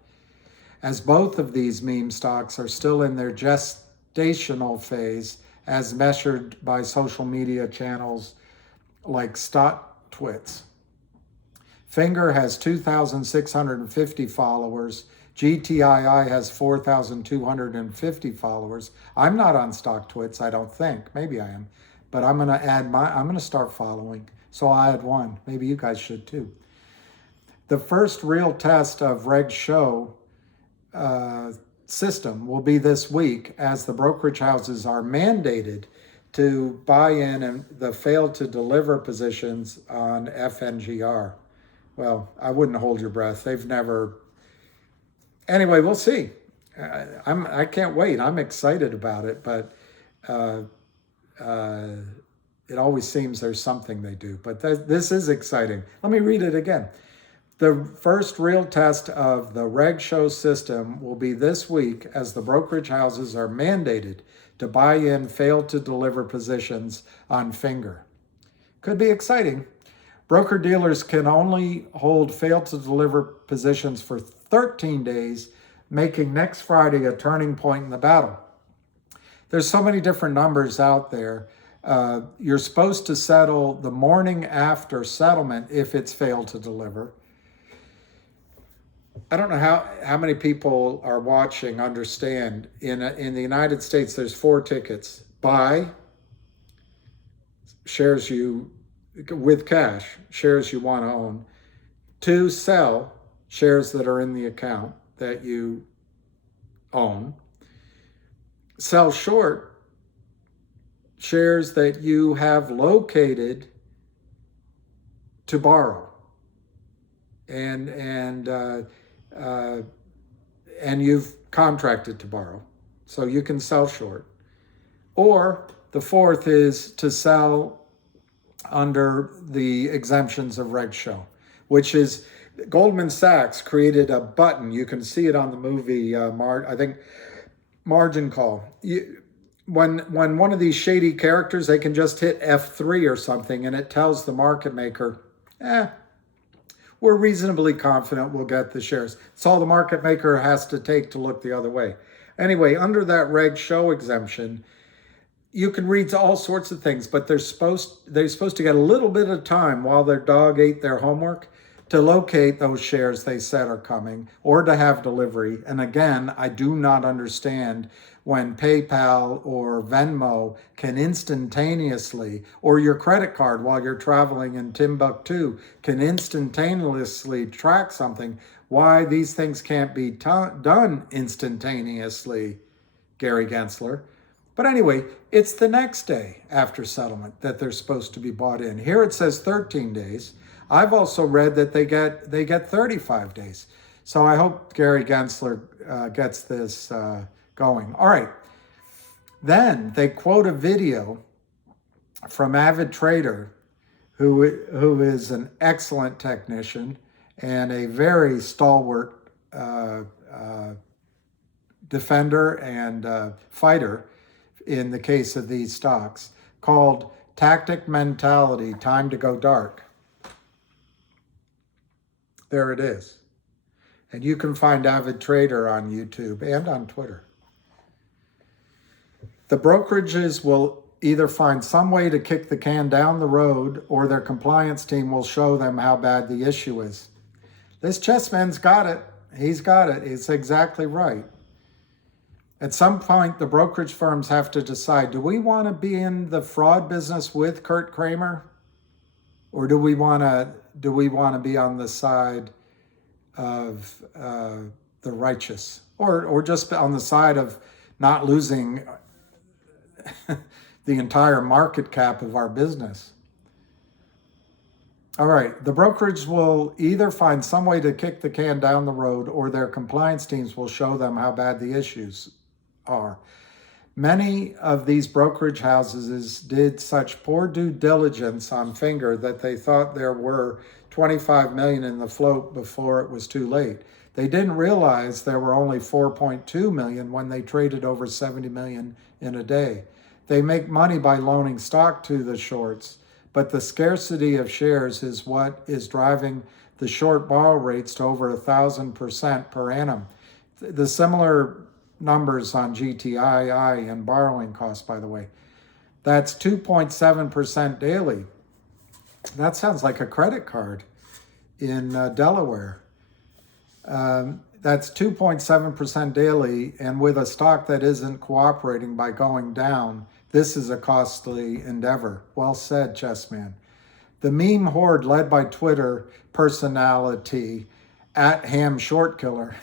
As both of these meme stocks are still in their gestational phase, as measured by social media channels like StockTwits. Finger has 2,650 followers. GTII has 4,250 followers. I'm not on StockTwits, I don't think. Maybe I am. But I'm going to start following. So I'll add one. Maybe you guys should too. The first real test of Reg Show system will be this week, as the brokerage houses are mandated to buy in and the fail to deliver positions on FNGR. Well, I wouldn't hold your breath. They've never. Anyway, we'll see. I can't wait. I'm excited about it, but it always seems there's something they do. But this is exciting. Let me read it again. The first real test of the Reg Show system will be this week, as the brokerage houses are mandated to buy in failed to deliver positions on Finger. Could be exciting. Broker dealers can only hold failed to deliver positions for 13 days, making next Friday a turning point in the battle. There's so many different numbers out there. You're supposed to settle the morning after settlement if it's failed to deliver. I don't know how many people are watching understand. In the United States, there's 4 tickets. Buy, shares you, with cash, shares you want to own. 2, sell, shares that are in the account that you own. Sell short, shares that you have located to borrow. And you've contracted to borrow, so you can sell short. Or the 4th is to sell under the exemptions of Reg Show, which is Goldman Sachs created a button. You can see it on the movie, I think, Margin Call. When one of these shady characters, they can just hit F3 or something, and it tells the market maker, we're reasonably confident we'll get the shares. It's all the market maker has to take to look the other way. Anyway, under that Reg Show exemption, you can read all sorts of things, but they're supposed to get a little bit of time while their dog ate their homework to locate those shares they said are coming, or to have delivery. And again, I do not understand when PayPal or Venmo can instantaneously, or your credit card while you're traveling in Timbuktu can instantaneously track something, why these things can't be done instantaneously, Gary Gensler. But anyway, it's the next day after settlement that they're supposed to be bought in. Here it says 13 days. I've also read that they get 35 days. So I hope Gary Gensler gets this going. All right. Then they quote a video from Avid Trader, who is an excellent technician and a very stalwart defender and fighter in the case of these stocks, called Tactic Mentality, Time to Go Dark. There it is. And you can find Avid Trader on YouTube and on Twitter. The brokerages will either find some way to kick the can down the road, or their compliance team will show them how bad the issue is. This Chessman's got it. He's got it. It's exactly right. At some point, the brokerage firms have to decide, do we want to be in the fraud business with Kurt Kramer? Or do we want to be on the side of the righteous, or just on the side of not losing the entire market cap of our business? All right, the brokerage will either find some way to kick the can down the road, or their compliance teams will show them how bad the issues are. Many of these brokerage houses did such poor due diligence on Finger that they thought there were 25 million in the float before it was too late. They didn't realize there were only 4.2 million when they traded over 70 million in a day. They make money by loaning stock to the shorts, but the scarcity of shares is what is driving the short borrow rates to over 1,000% per annum. The similar numbers on GTII and borrowing costs, by the way. That's 2.7% daily. That sounds like a credit card in Delaware. That's 2.7% daily, and with a stock that isn't cooperating by going down, this is a costly endeavor. Well said, Chessman. The meme horde led by Twitter personality @HamShortKiller,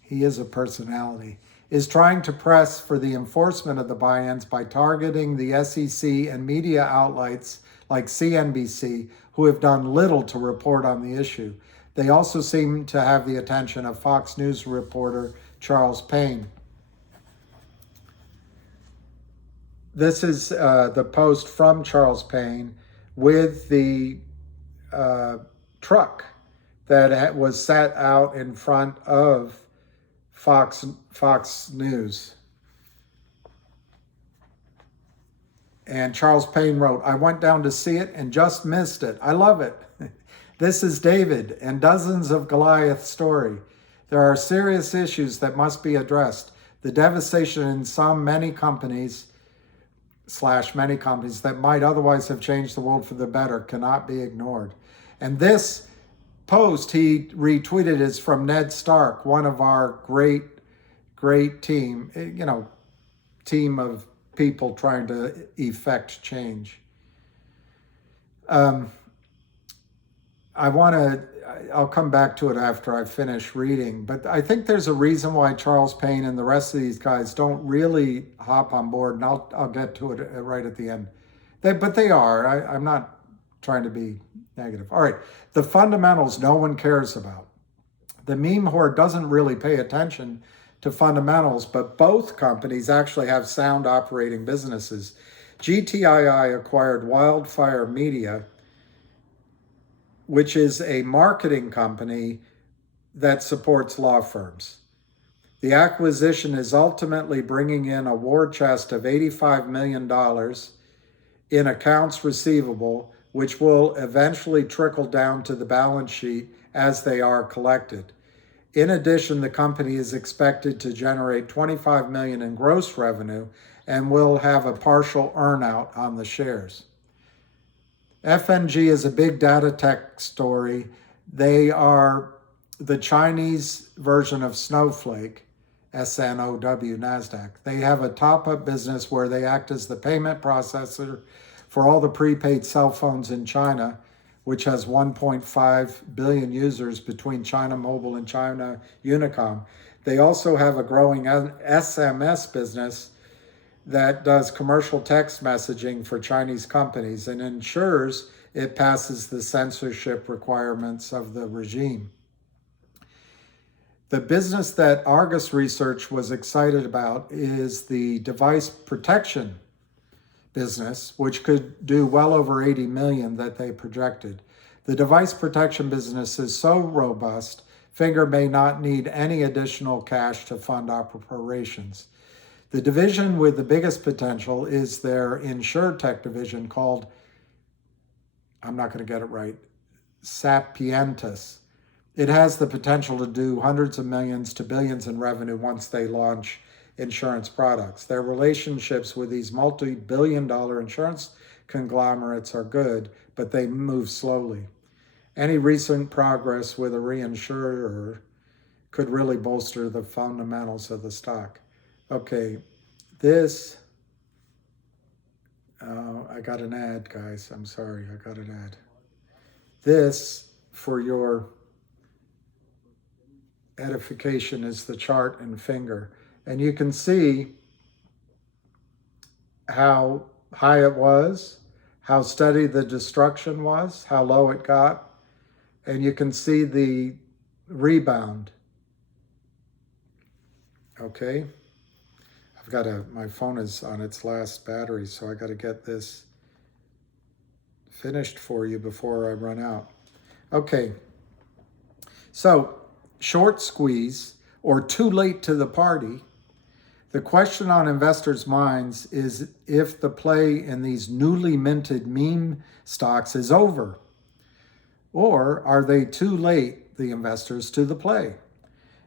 he is a personality, is trying to press for the enforcement of the buy-ins by targeting the SEC and media outlets like CNBC, who have done little to report on the issue. They also seem to have the attention of Fox News reporter Charles Payne. This is the post from Charles Payne with the truck that was set out in front of Fox News. And Charles Payne wrote, "I went down to see it and just missed it. I love it. This is David and dozens of Goliath story. There are serious issues that must be addressed. The devastation in many companies that might otherwise have changed the world for the better cannot be ignored." And this post he retweeted is from Ned Stark, one of our great team, team of people trying to effect change. I'll come back to it after I finish reading, but I think there's a reason why Charles Payne and the rest of these guys don't really hop on board, and I'll get to it right at the end. But they are. I'm not trying to be negative. All right, the fundamentals no one cares about. The meme horde doesn't really pay attention to fundamentals, but both companies actually have sound operating businesses. GTII acquired Wildfire Media, which is a marketing company that supports law firms. The acquisition is ultimately bringing in a war chest of $85 million in accounts receivable, which will eventually trickle down to the balance sheet as they are collected. In addition, the company is expected to generate $25 million in gross revenue and will have a partial earnout on the shares. FNG is a big data tech story. They are the Chinese version of Snowflake, SNOW, NASDAQ. They have a top-up business where they act as the payment processor for all the prepaid cell phones in China, which has 1.5 billion users between China Mobile and China Unicom. They also have a growing SMS business that does commercial text messaging for Chinese companies and ensures it passes the censorship requirements of the regime. The business that Argus Research was excited about is the device protection business, which could do well over 80 million that they projected. The device protection business is so robust, Finger may not need any additional cash to fund operations. The division with the biggest potential is their InsurTech division called, I'm not going to get it right, Sapientus. It has the potential to do hundreds of millions to billions in revenue once they launch insurance products. Their relationships with these multi-billion-dollar insurance conglomerates are good, but they move slowly. Any recent progress with a reinsurer could really bolster the fundamentals of the stock. Okay, I got an ad, guys. I'm sorry, I got an ad. This, for your edification, is the chart in Finger. And you can see how high it was, how steady the destruction was, how low it got, and you can see the rebound. Okay. My phone is on its last battery, so I got to get this finished for you before I run out. Okay, so short squeeze or too late to the party. The question on investors' minds is if the play in these newly minted meme stocks is over, or are they too late, the investors, to the play?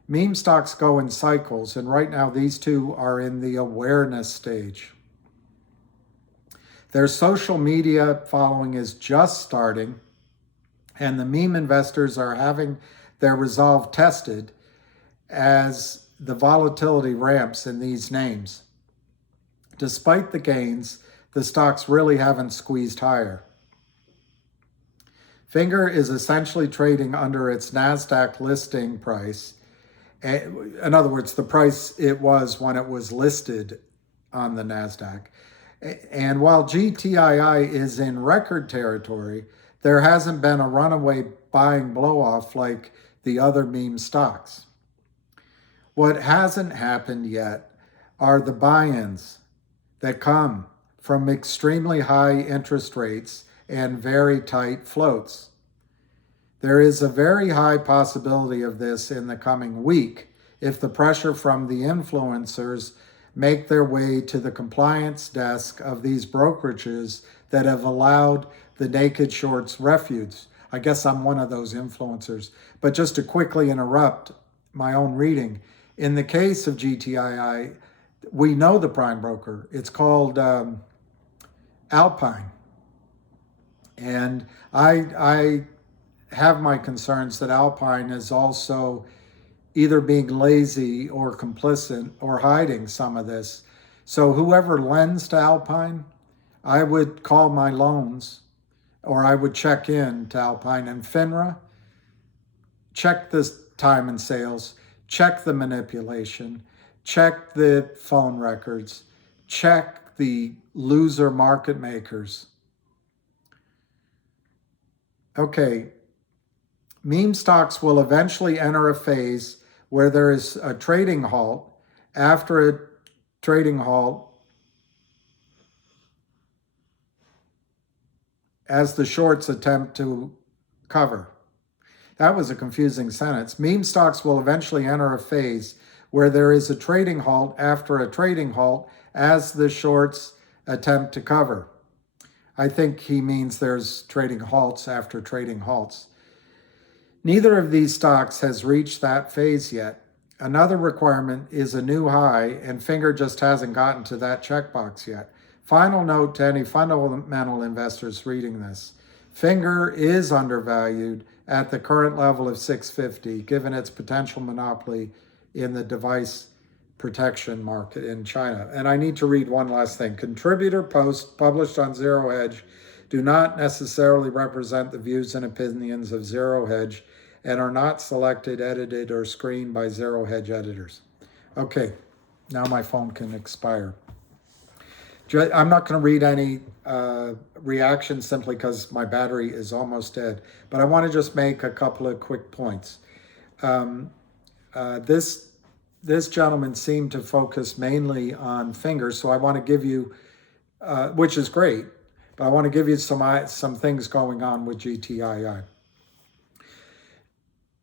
Meme stocks go in cycles, and right now these two are in the awareness stage. Their social media following is just starting, and the meme investors are having their resolve tested as the volatility ramps in these names. Despite the gains, the stocks really haven't squeezed higher. Finger is essentially trading under its NASDAQ listing price. In other words, the price it was when it was listed on the NASDAQ. And while GTII is in record territory, there hasn't been a runaway buying blow-off like the other meme stocks. What hasn't happened yet are the buy-ins that come from extremely high interest rates and very tight floats. There is a very high possibility of this in the coming week if the pressure from the influencers make their way to the compliance desk of these brokerages that have allowed the naked shorts refuge. I guess I'm one of those influencers. But just to quickly interrupt my own reading, in the case of GTII, we know the prime broker. It's called Alpine. And I have my concerns that Alpine is also either being lazy or complicit or hiding some of this. So whoever lends to Alpine, I would call my loans, or I would check in to Alpine. And FINRA, check the time and sales, check the manipulation, check the phone records, check the loser market makers. Okay, meme stocks will eventually enter a phase where there is a trading halt. After a trading halt, as the shorts attempt to cover. That was a confusing sentence. Meme stocks will eventually enter a phase where there is a trading halt after a trading halt as the shorts attempt to cover. I think he means there's trading halts after trading halts. Neither of these stocks has reached that phase yet. Another requirement is a new high, and Finger just hasn't gotten to that checkbox yet. Final note to any fundamental investors reading this. Finger is undervalued at the current level of 650, given its potential monopoly in the device protection market in China. And I need to read one last thing. Contributor posts published on ZeroHedge do not necessarily represent the views and opinions of ZeroHedge and are not selected, edited, or screened by ZeroHedge editors. Okay, now my phone can expire. I'm not going to read any reactions simply because my battery is almost dead, but I want to just make a couple of quick points. This gentleman seemed to focus mainly on Finger, so I want to give you, which is great, but I want to give you some things going on with GTII.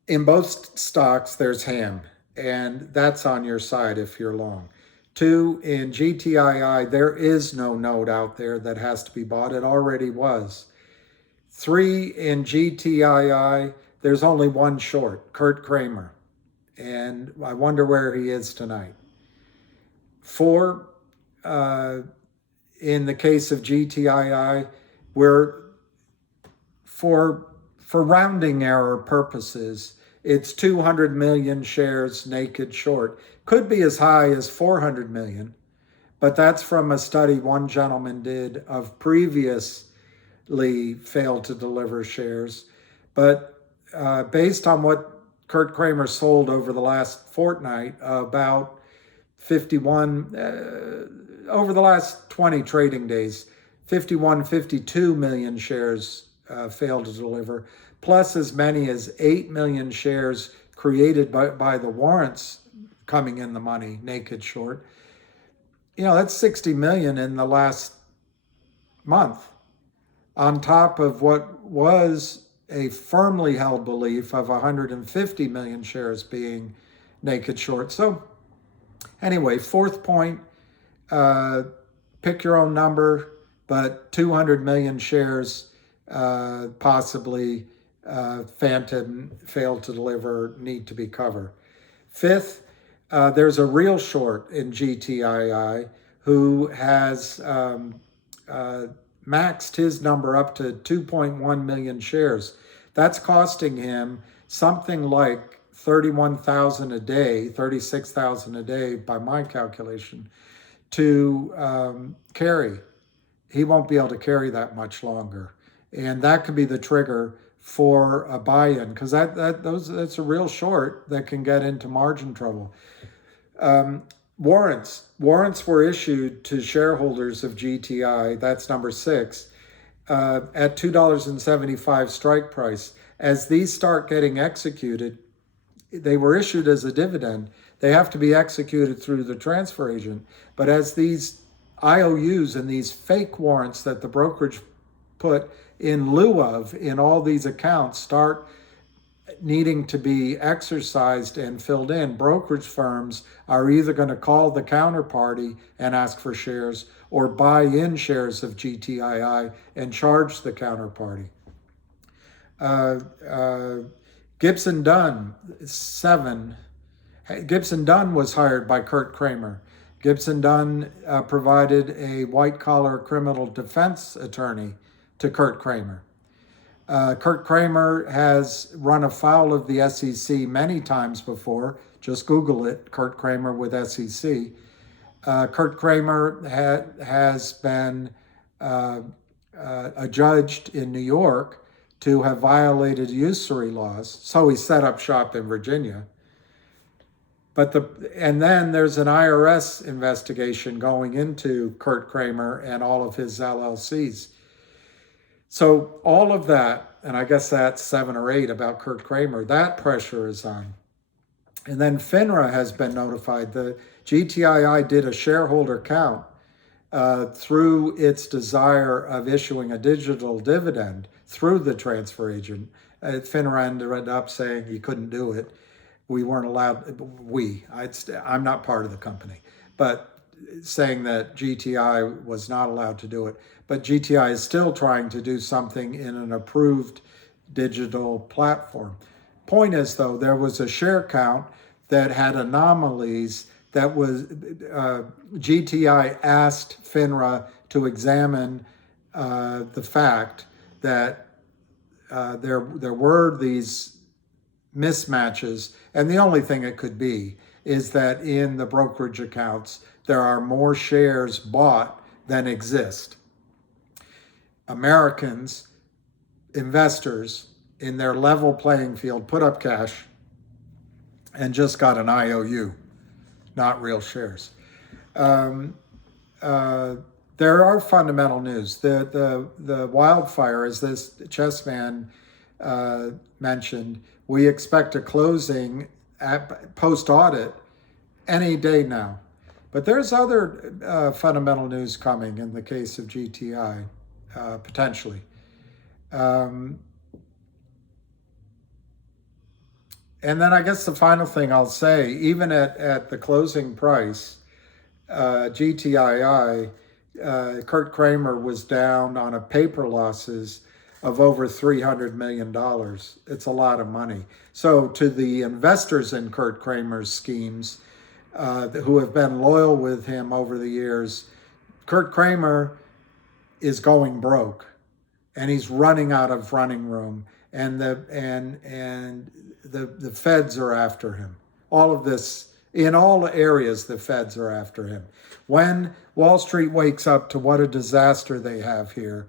In both stocks, there's ham, and that's on your side if you're long. 2, in GTII, there is no node out there that has to be bought. It already was. 3, in GTII, there's only one short, Kurt Kramer, and I wonder where he is tonight. 4, in the case of GTII, we're for rounding error purposes, it's 200 million shares naked short. Could be as high as 400 million, but that's from a study one gentleman did of previously failed to deliver shares. But based on what Kurt Kramer sold over the last fortnight, about 51, over the last 20 trading days, 52 million shares failed to deliver, plus as many as 8 million shares created by the warrants coming in the money, naked short. You know, that's 60 million in the last month, on top of what was a firmly held belief of 150 million shares being naked short. So anyway, fourth point, pick your own number, but 200 million shares possibly phantom failed to deliver, need to be covered. Fifth, there's a real short in GTII who has maxed his number up to 2.1 million shares. That's costing him something like 31,000 a day, 36,000 a day by my calculation, to carry he won't be able to carry that much longer. And that could be the trigger for a buy-in, because that's a real short that can get into margin trouble. Warrants were issued to shareholders of GTI, that's number 6, at $2.75 strike price. As these start getting executed, they were issued as a dividend. They have to be executed through the transfer agent. But as these IOUs and these fake warrants that the brokerage put in lieu of in all these accounts start needing to be exercised and filled in, brokerage firms are either going to call the counterparty and ask for shares or buy in shares of GTII and charge the counterparty. Gibson Dunn, 7. Gibson Dunn was hired by Kurt Kramer. Gibson Dunn provided a white-collar criminal defense attorney to Kurt Kramer. Kurt Kramer has run afoul of the SEC many times before. Just Google it, Kurt Kramer with SEC. Kurt Kramer has been adjudged in New York to have violated usury laws, so he set up shop in Virginia. And then there's an IRS investigation going into Kurt Kramer and all of his LLCs. So all of that, and I guess that's 7 or 8 about Kurt Kramer, that pressure is on. And then FINRA has been notified. The GTII did a shareholder count through its desire of issuing a digital dividend through the transfer agent. FINRA ended up saying you couldn't do it. We weren't allowed, I'm not part of the company, but saying that GTI was not allowed to do it. But GTI is still trying to do something in an approved digital platform. Point is, though, there was a share count that had anomalies that was, GTI asked FINRA to examine the fact that there were these mismatches, and the only thing it could be is that in the brokerage accounts, there are more shares bought than exist. Americans, investors, in their level playing field, put up cash and just got an IOU, not real shares. There are fundamental news. The wildfire, as this Chessman mentioned, we expect a closing at post-audit any day now. But there's other fundamental news coming in the case of GTI, potentially. And then I guess the final thing I'll say, even at the closing price, GTII, Kurt Kramer was down on a paper losses of over $300 million. It's a lot of money. So to the investors in Kurt Kramer's schemes, who have been loyal with him over the years, Kurt Kramer is going broke, and he's running out of running room, and the feds are after him. All of this, in all areas, the feds are after him. When Wall Street wakes up to what a disaster they have here,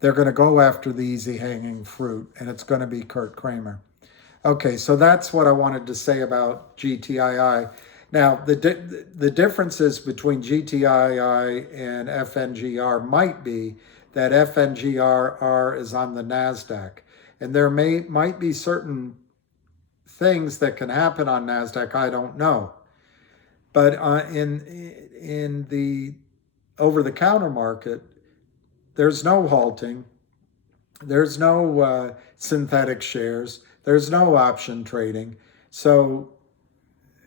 they're going to go after the easy hanging fruit, and it's going to be Kurt Kramer. Okay, so that's what I wanted to say about GTII. Now, the differences between GTII and FNGR might be that FNGR is on the NASDAQ, and there might be certain things that can happen on NASDAQ, I don't know. But in the over-the-counter market, there's no halting, there's no synthetic shares, there's no option trading. So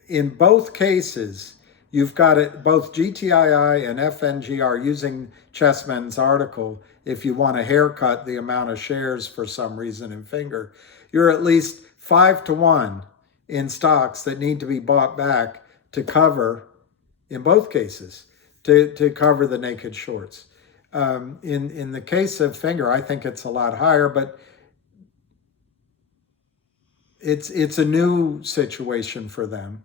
in both cases, you've got it, both GTII and FNGR, using Chessman's article, if you want to haircut the amount of shares for some reason in Finger, you're at least 5-to-1 in stocks that need to be bought back to cover, in both cases, to cover the naked shorts. In the case of Finger, I think it's a lot higher, but it's a new situation for them.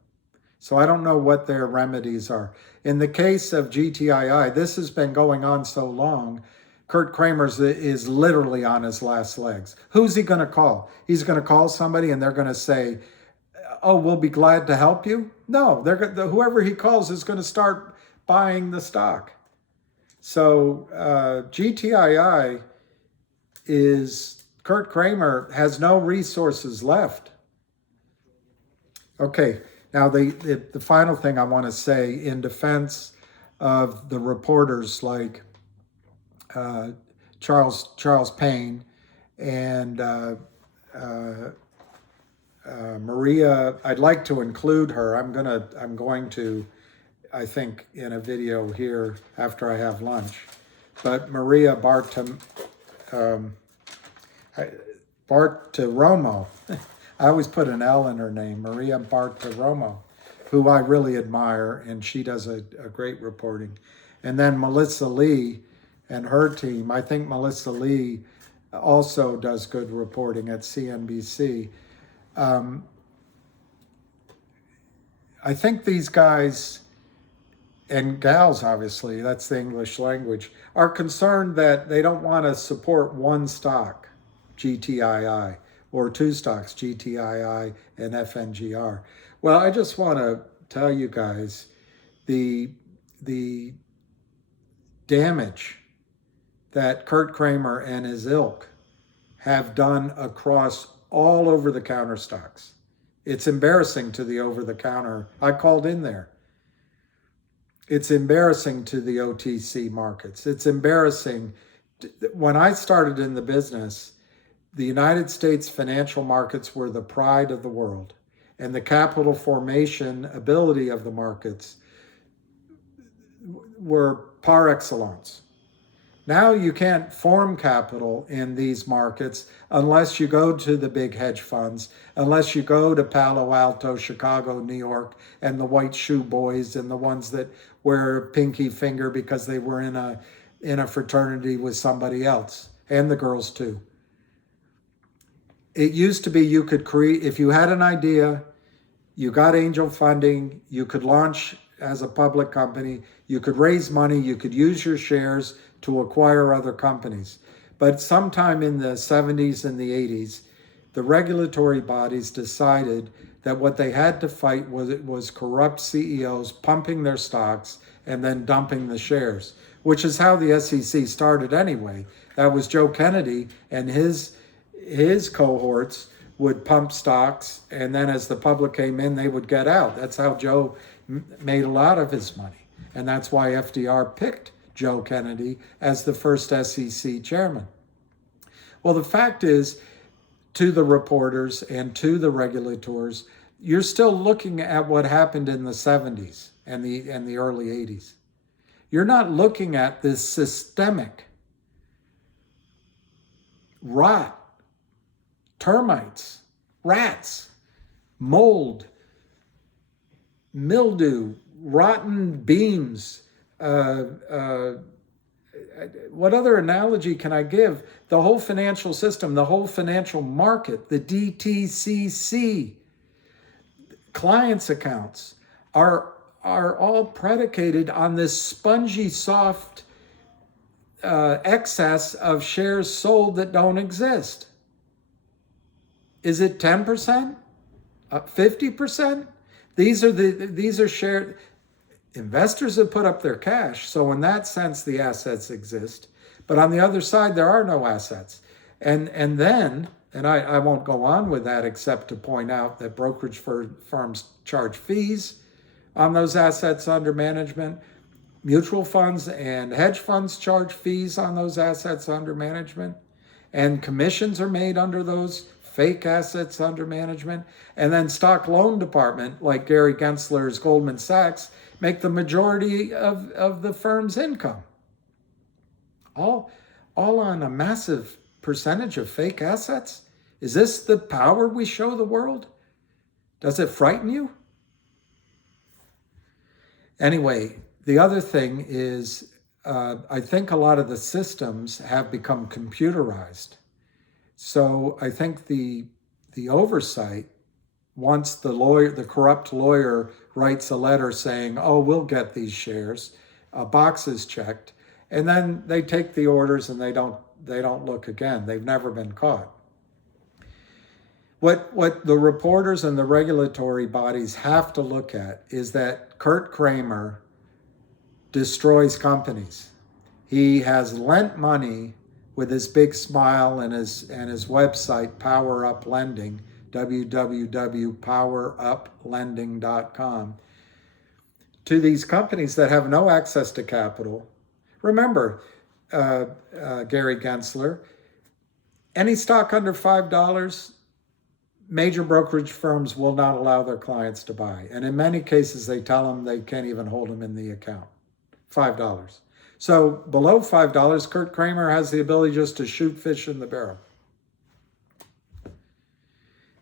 So I don't know what their remedies are. In the case of GTII, this has been going on so long, Kurt Kramer is literally on his last legs. Who's he going to call? He's going to call somebody and they're going to say, oh, we'll be glad to help you? No, whoever he calls is going to start buying the stock. So GTII is, Kurt Kramer has no resources left. Okay, now the final thing I want to say in defense of the reporters like Charles Payne and Maria, I'd like to include her. I'm going to, I think, in a video here after I have lunch. But Maria Bartiromo, I always put an L in her name, Maria Bartiromo, who I really admire, and she does a great reporting. And then Melissa Lee and her team. I think Melissa Lee also does good reporting at CNBC. I think these guys and gals, obviously, that's the English language, are concerned that they don't want to support one stock, GTII, or two stocks, GTII and FNGR. Well, I just want to tell you guys the damage that Kurt Kramer and his ilk have done across all over-the-counter stocks. It's embarrassing to the over-the-counter. I called in there. It's embarrassing to the OTC markets. It's embarrassing. When I started in the business, the United States financial markets were the pride of the world, and the capital formation ability of the markets were par excellence. Now you can't form capital in these markets unless you go to the big hedge funds, unless you go to Palo Alto, Chicago, New York, and the white shoe boys and the ones that wear pinky finger because they were in a fraternity with somebody else, and the girls too. It used to be you could create, if you had an idea, you got angel funding, you could launch as a public company, you could raise money, you could use your shares to acquire other companies. But sometime in the 70s and the 80s, the regulatory bodies decided that what they had to fight was corrupt CEOs pumping their stocks and then dumping the shares, which is how the SEC started anyway. That was Joe Kennedy and his cohorts would pump stocks, and then as the public came in, they would get out. That's how Joe made a lot of his money. And that's why FDR picked Joe Kennedy as the first SEC chairman. Well, the fact is, to the reporters and to the regulators, you're still looking at what happened in the 70s and the early 80s. You're not looking at this systemic rot, termites, rats, mold, mildew, rotten beams. What other analogy can I give? The whole financial system, the whole financial market, the DTCC, clients' accounts are all predicated on this spongy, soft excess of shares sold that don't exist. Is it 10%? 50%? These are shares. Investors have put up their cash, so in that sense, the assets exist. But on the other side, there are no assets. And I won't go on with that except to point out that brokerage firms charge fees on those assets under management. Mutual funds and hedge funds charge fees on those assets under management. And commissions are made under those fake assets under management. And then stock loan department, like Gary Gensler's Goldman Sachs, make the majority of the firm's income. All on a massive percentage of fake assets? Is this the power we show the world? Does it frighten you? Anyway, the other thing is, I think a lot of the systems have become computerized. So I think the oversight once the corrupt lawyer writes a letter saying, oh, we'll get these shares, a box is checked, and then they take the orders and they don't look again. They've never been caught. What the reporters and the regulatory bodies have to look at is that Kurt Kramer destroys companies. He has lent money with his big smile and his website, Power Up Lending, www.poweruplending.com, to these companies that have no access to capital. Remember, Gary Gensler, any stock under $5, major brokerage firms will not allow their clients to buy. And in many cases, they tell them they can't even hold them in the account. $5. So below $5, Kurt Kramer has the ability just to shoot fish in the barrel.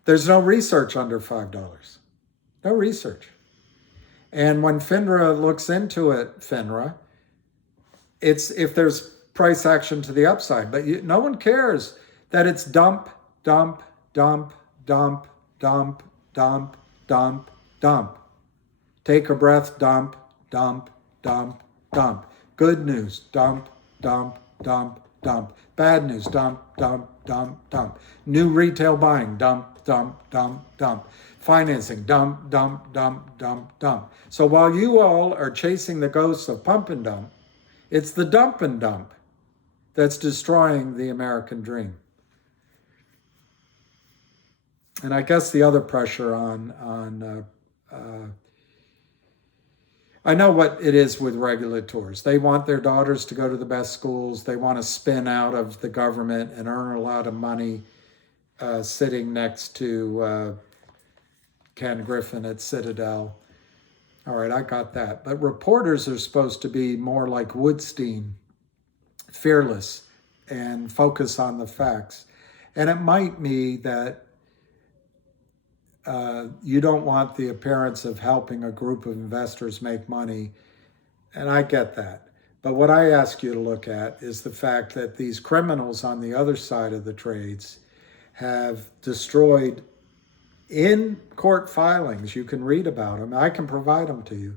There's no research under $5. No research. And when FINRA looks into it, it's if there's price action to the upside. But no one cares that it's dump, dump, dump, dump, dump, dump, dump, dump. Take a breath, dump, dump, dump, dump. Good news, dump, dump, dump, dump. Bad news, dump, dump, dump, dump. New retail buying, dump, dump, dump, dump. Financing, dump, dump, dump, dump, dump. So while you all are chasing the ghosts of pump and dump, it's the dump and dump that's destroying the American dream. And I guess the other pressure I know what it is with regulators. They want their daughters to go to the best schools. They want to spin out of the government and earn a lot of money sitting next to Ken Griffin at Citadel. All right, I got that. But reporters are supposed to be more like Woodstein, fearless, and focus on the facts. And it might be that you don't want the appearance of helping a group of investors make money, and I get that. But what I ask you to look at is the fact that these criminals on the other side of the trades have destroyed, in court filings, you can read about them, I can provide them to you,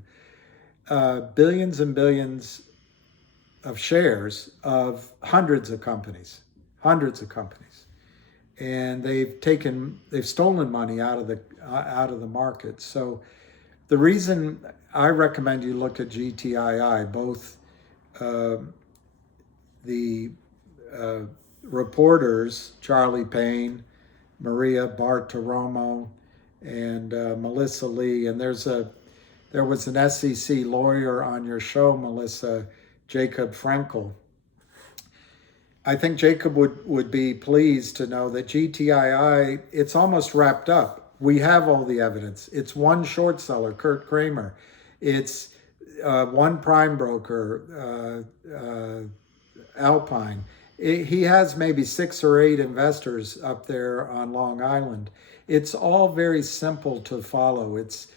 billions and billions of shares of hundreds of companies. And they've stolen money out of the market. So the reason I recommend you look at GTII, both the reporters, Charlie Payne, Maria Bartiromo, and Melissa Lee, and there was an SEC lawyer on your show, Melissa, Jacob Frankel. I think Jacob would be pleased to know that GTII, it's almost wrapped up. We have all the evidence. It's one short seller, Kurt Kramer. It's one prime broker, Alpine. He has maybe 6 or 8 investors up there on Long Island. It's all very simple to follow. It's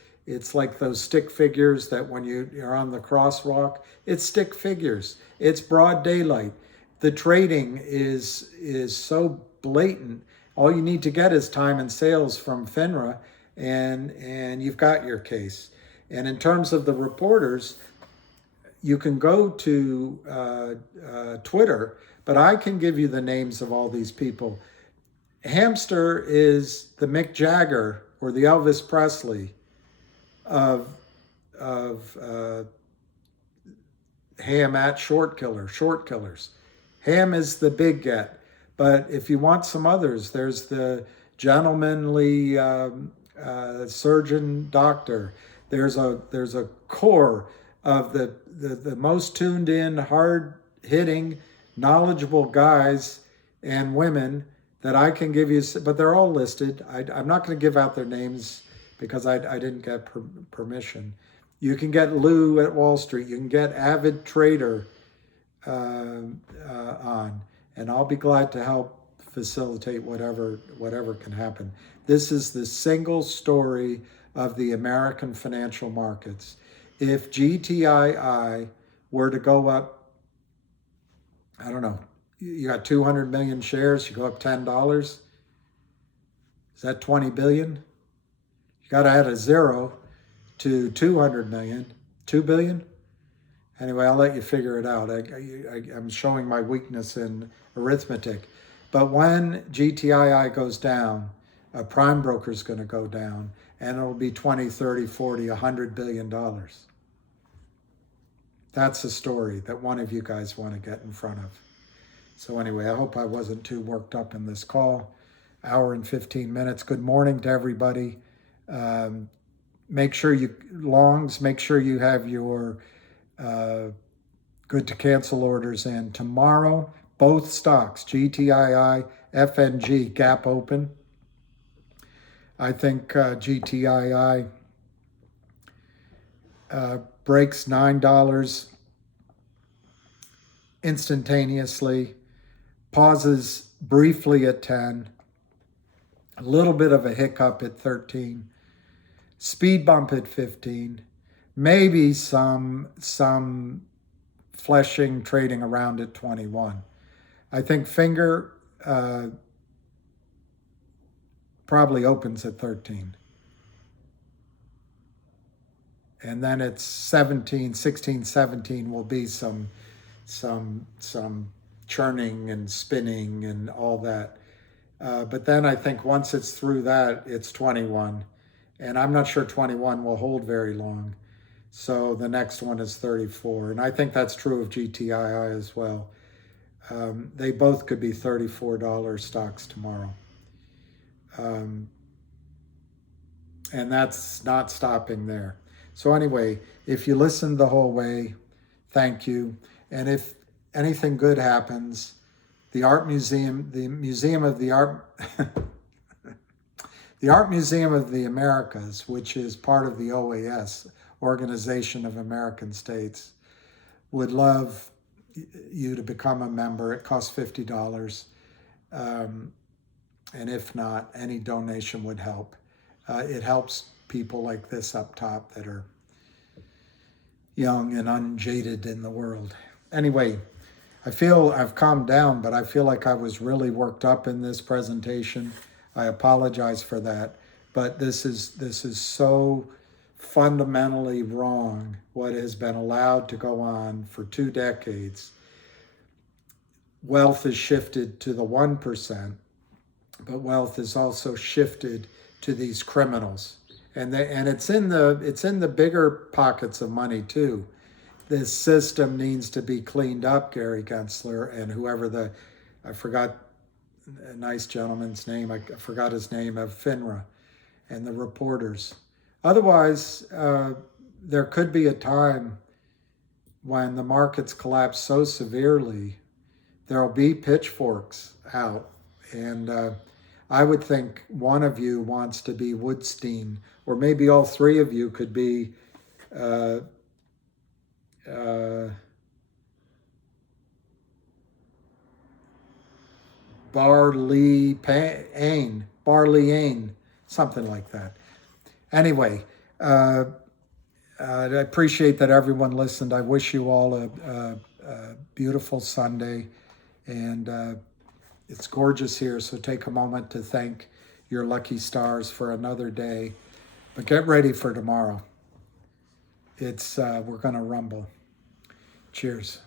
like those stick figures that when you're on the crosswalk, it's stick figures. It's broad daylight. The trading is so blatant. All you need to get is time and sales from FINRA, and you've got your case. And in terms of the reporters, you can go to Twitter, but I can give you the names of all these people. Hamster is the Mick Jagger or the Elvis Presley of ham at short killers. Ham is the big get, but if you want some others, there's the gentlemanly surgeon doctor. There's a core of the most tuned in, hard hitting, knowledgeable guys and women that I can give you, but they're all listed. I'm not going to give out their names because I didn't get permission. You can get Lou at Wall Street. You can get Avid Trader on, and I'll be glad to help facilitate whatever can happen. This is the single story of the American financial markets. If GTII were to go up, I don't know, you got 200 million shares, you go up $10, is that 20 billion? Got to add a zero to 200 million, 2 billion. Anyway, I'll let you figure it out. I'm showing my weakness in arithmetic. But when GTII goes down, a prime broker is going to go down, and it'll be 20, 30, 40, $100 billion. That's the story that one of you guys want to get in front of. So anyway, I hope I wasn't too worked up in this call. Hour and 15 minutes. Good morning to everybody. Make sure you have your good to cancel orders in. Tomorrow, both stocks, GTII, FNG, gap open. I think GTII breaks $9 instantaneously, pauses briefly at 10, a little bit of a hiccup at 13, speed bump at 15, maybe some fleshing trading around at 21. I think finger probably opens at 13. And then it's 17, 16, 17 will be some churning and spinning and all that. But then I think once it's through that, it's 21. And I'm not sure 21 will hold very long. So the next one is 34. And I think that's true of GTII as well. They both could be $34 stocks tomorrow. And that's not stopping there. So anyway, if you listened the whole way, thank you. And if anything good happens, the Art Museum, the Museum of the Art, the Art Museum of the Americas, which is part of the OAS, Organization of American States, would love you to become a member. It costs $50. And if not, any donation would help. It helps people like this up top that are young and unjaded in the world. Anyway, I feel I've calmed down, but I feel like I was really worked up in this presentation. I apologize for that, but this is so fundamentally wrong what has been allowed to go on for 2 decades. Wealth is shifted to the 1%, but wealth is also shifted to these criminals. And it's in the bigger pockets of money too. This system needs to be cleaned up, Gary Gensler and whoever I forgot a nice gentleman's name, I forgot his name, of FINRA, and the reporters. Otherwise, there could be a time when the markets collapse so severely, there'll be pitchforks out. And I would think one of you wants to be Woodstein, or maybe all 3 of you could be Barley-Ain, something like that. Anyway, I appreciate that everyone listened. I wish you all a beautiful Sunday, and it's gorgeous here, so take a moment to thank your lucky stars for another day. But get ready for tomorrow. We're going to rumble. Cheers.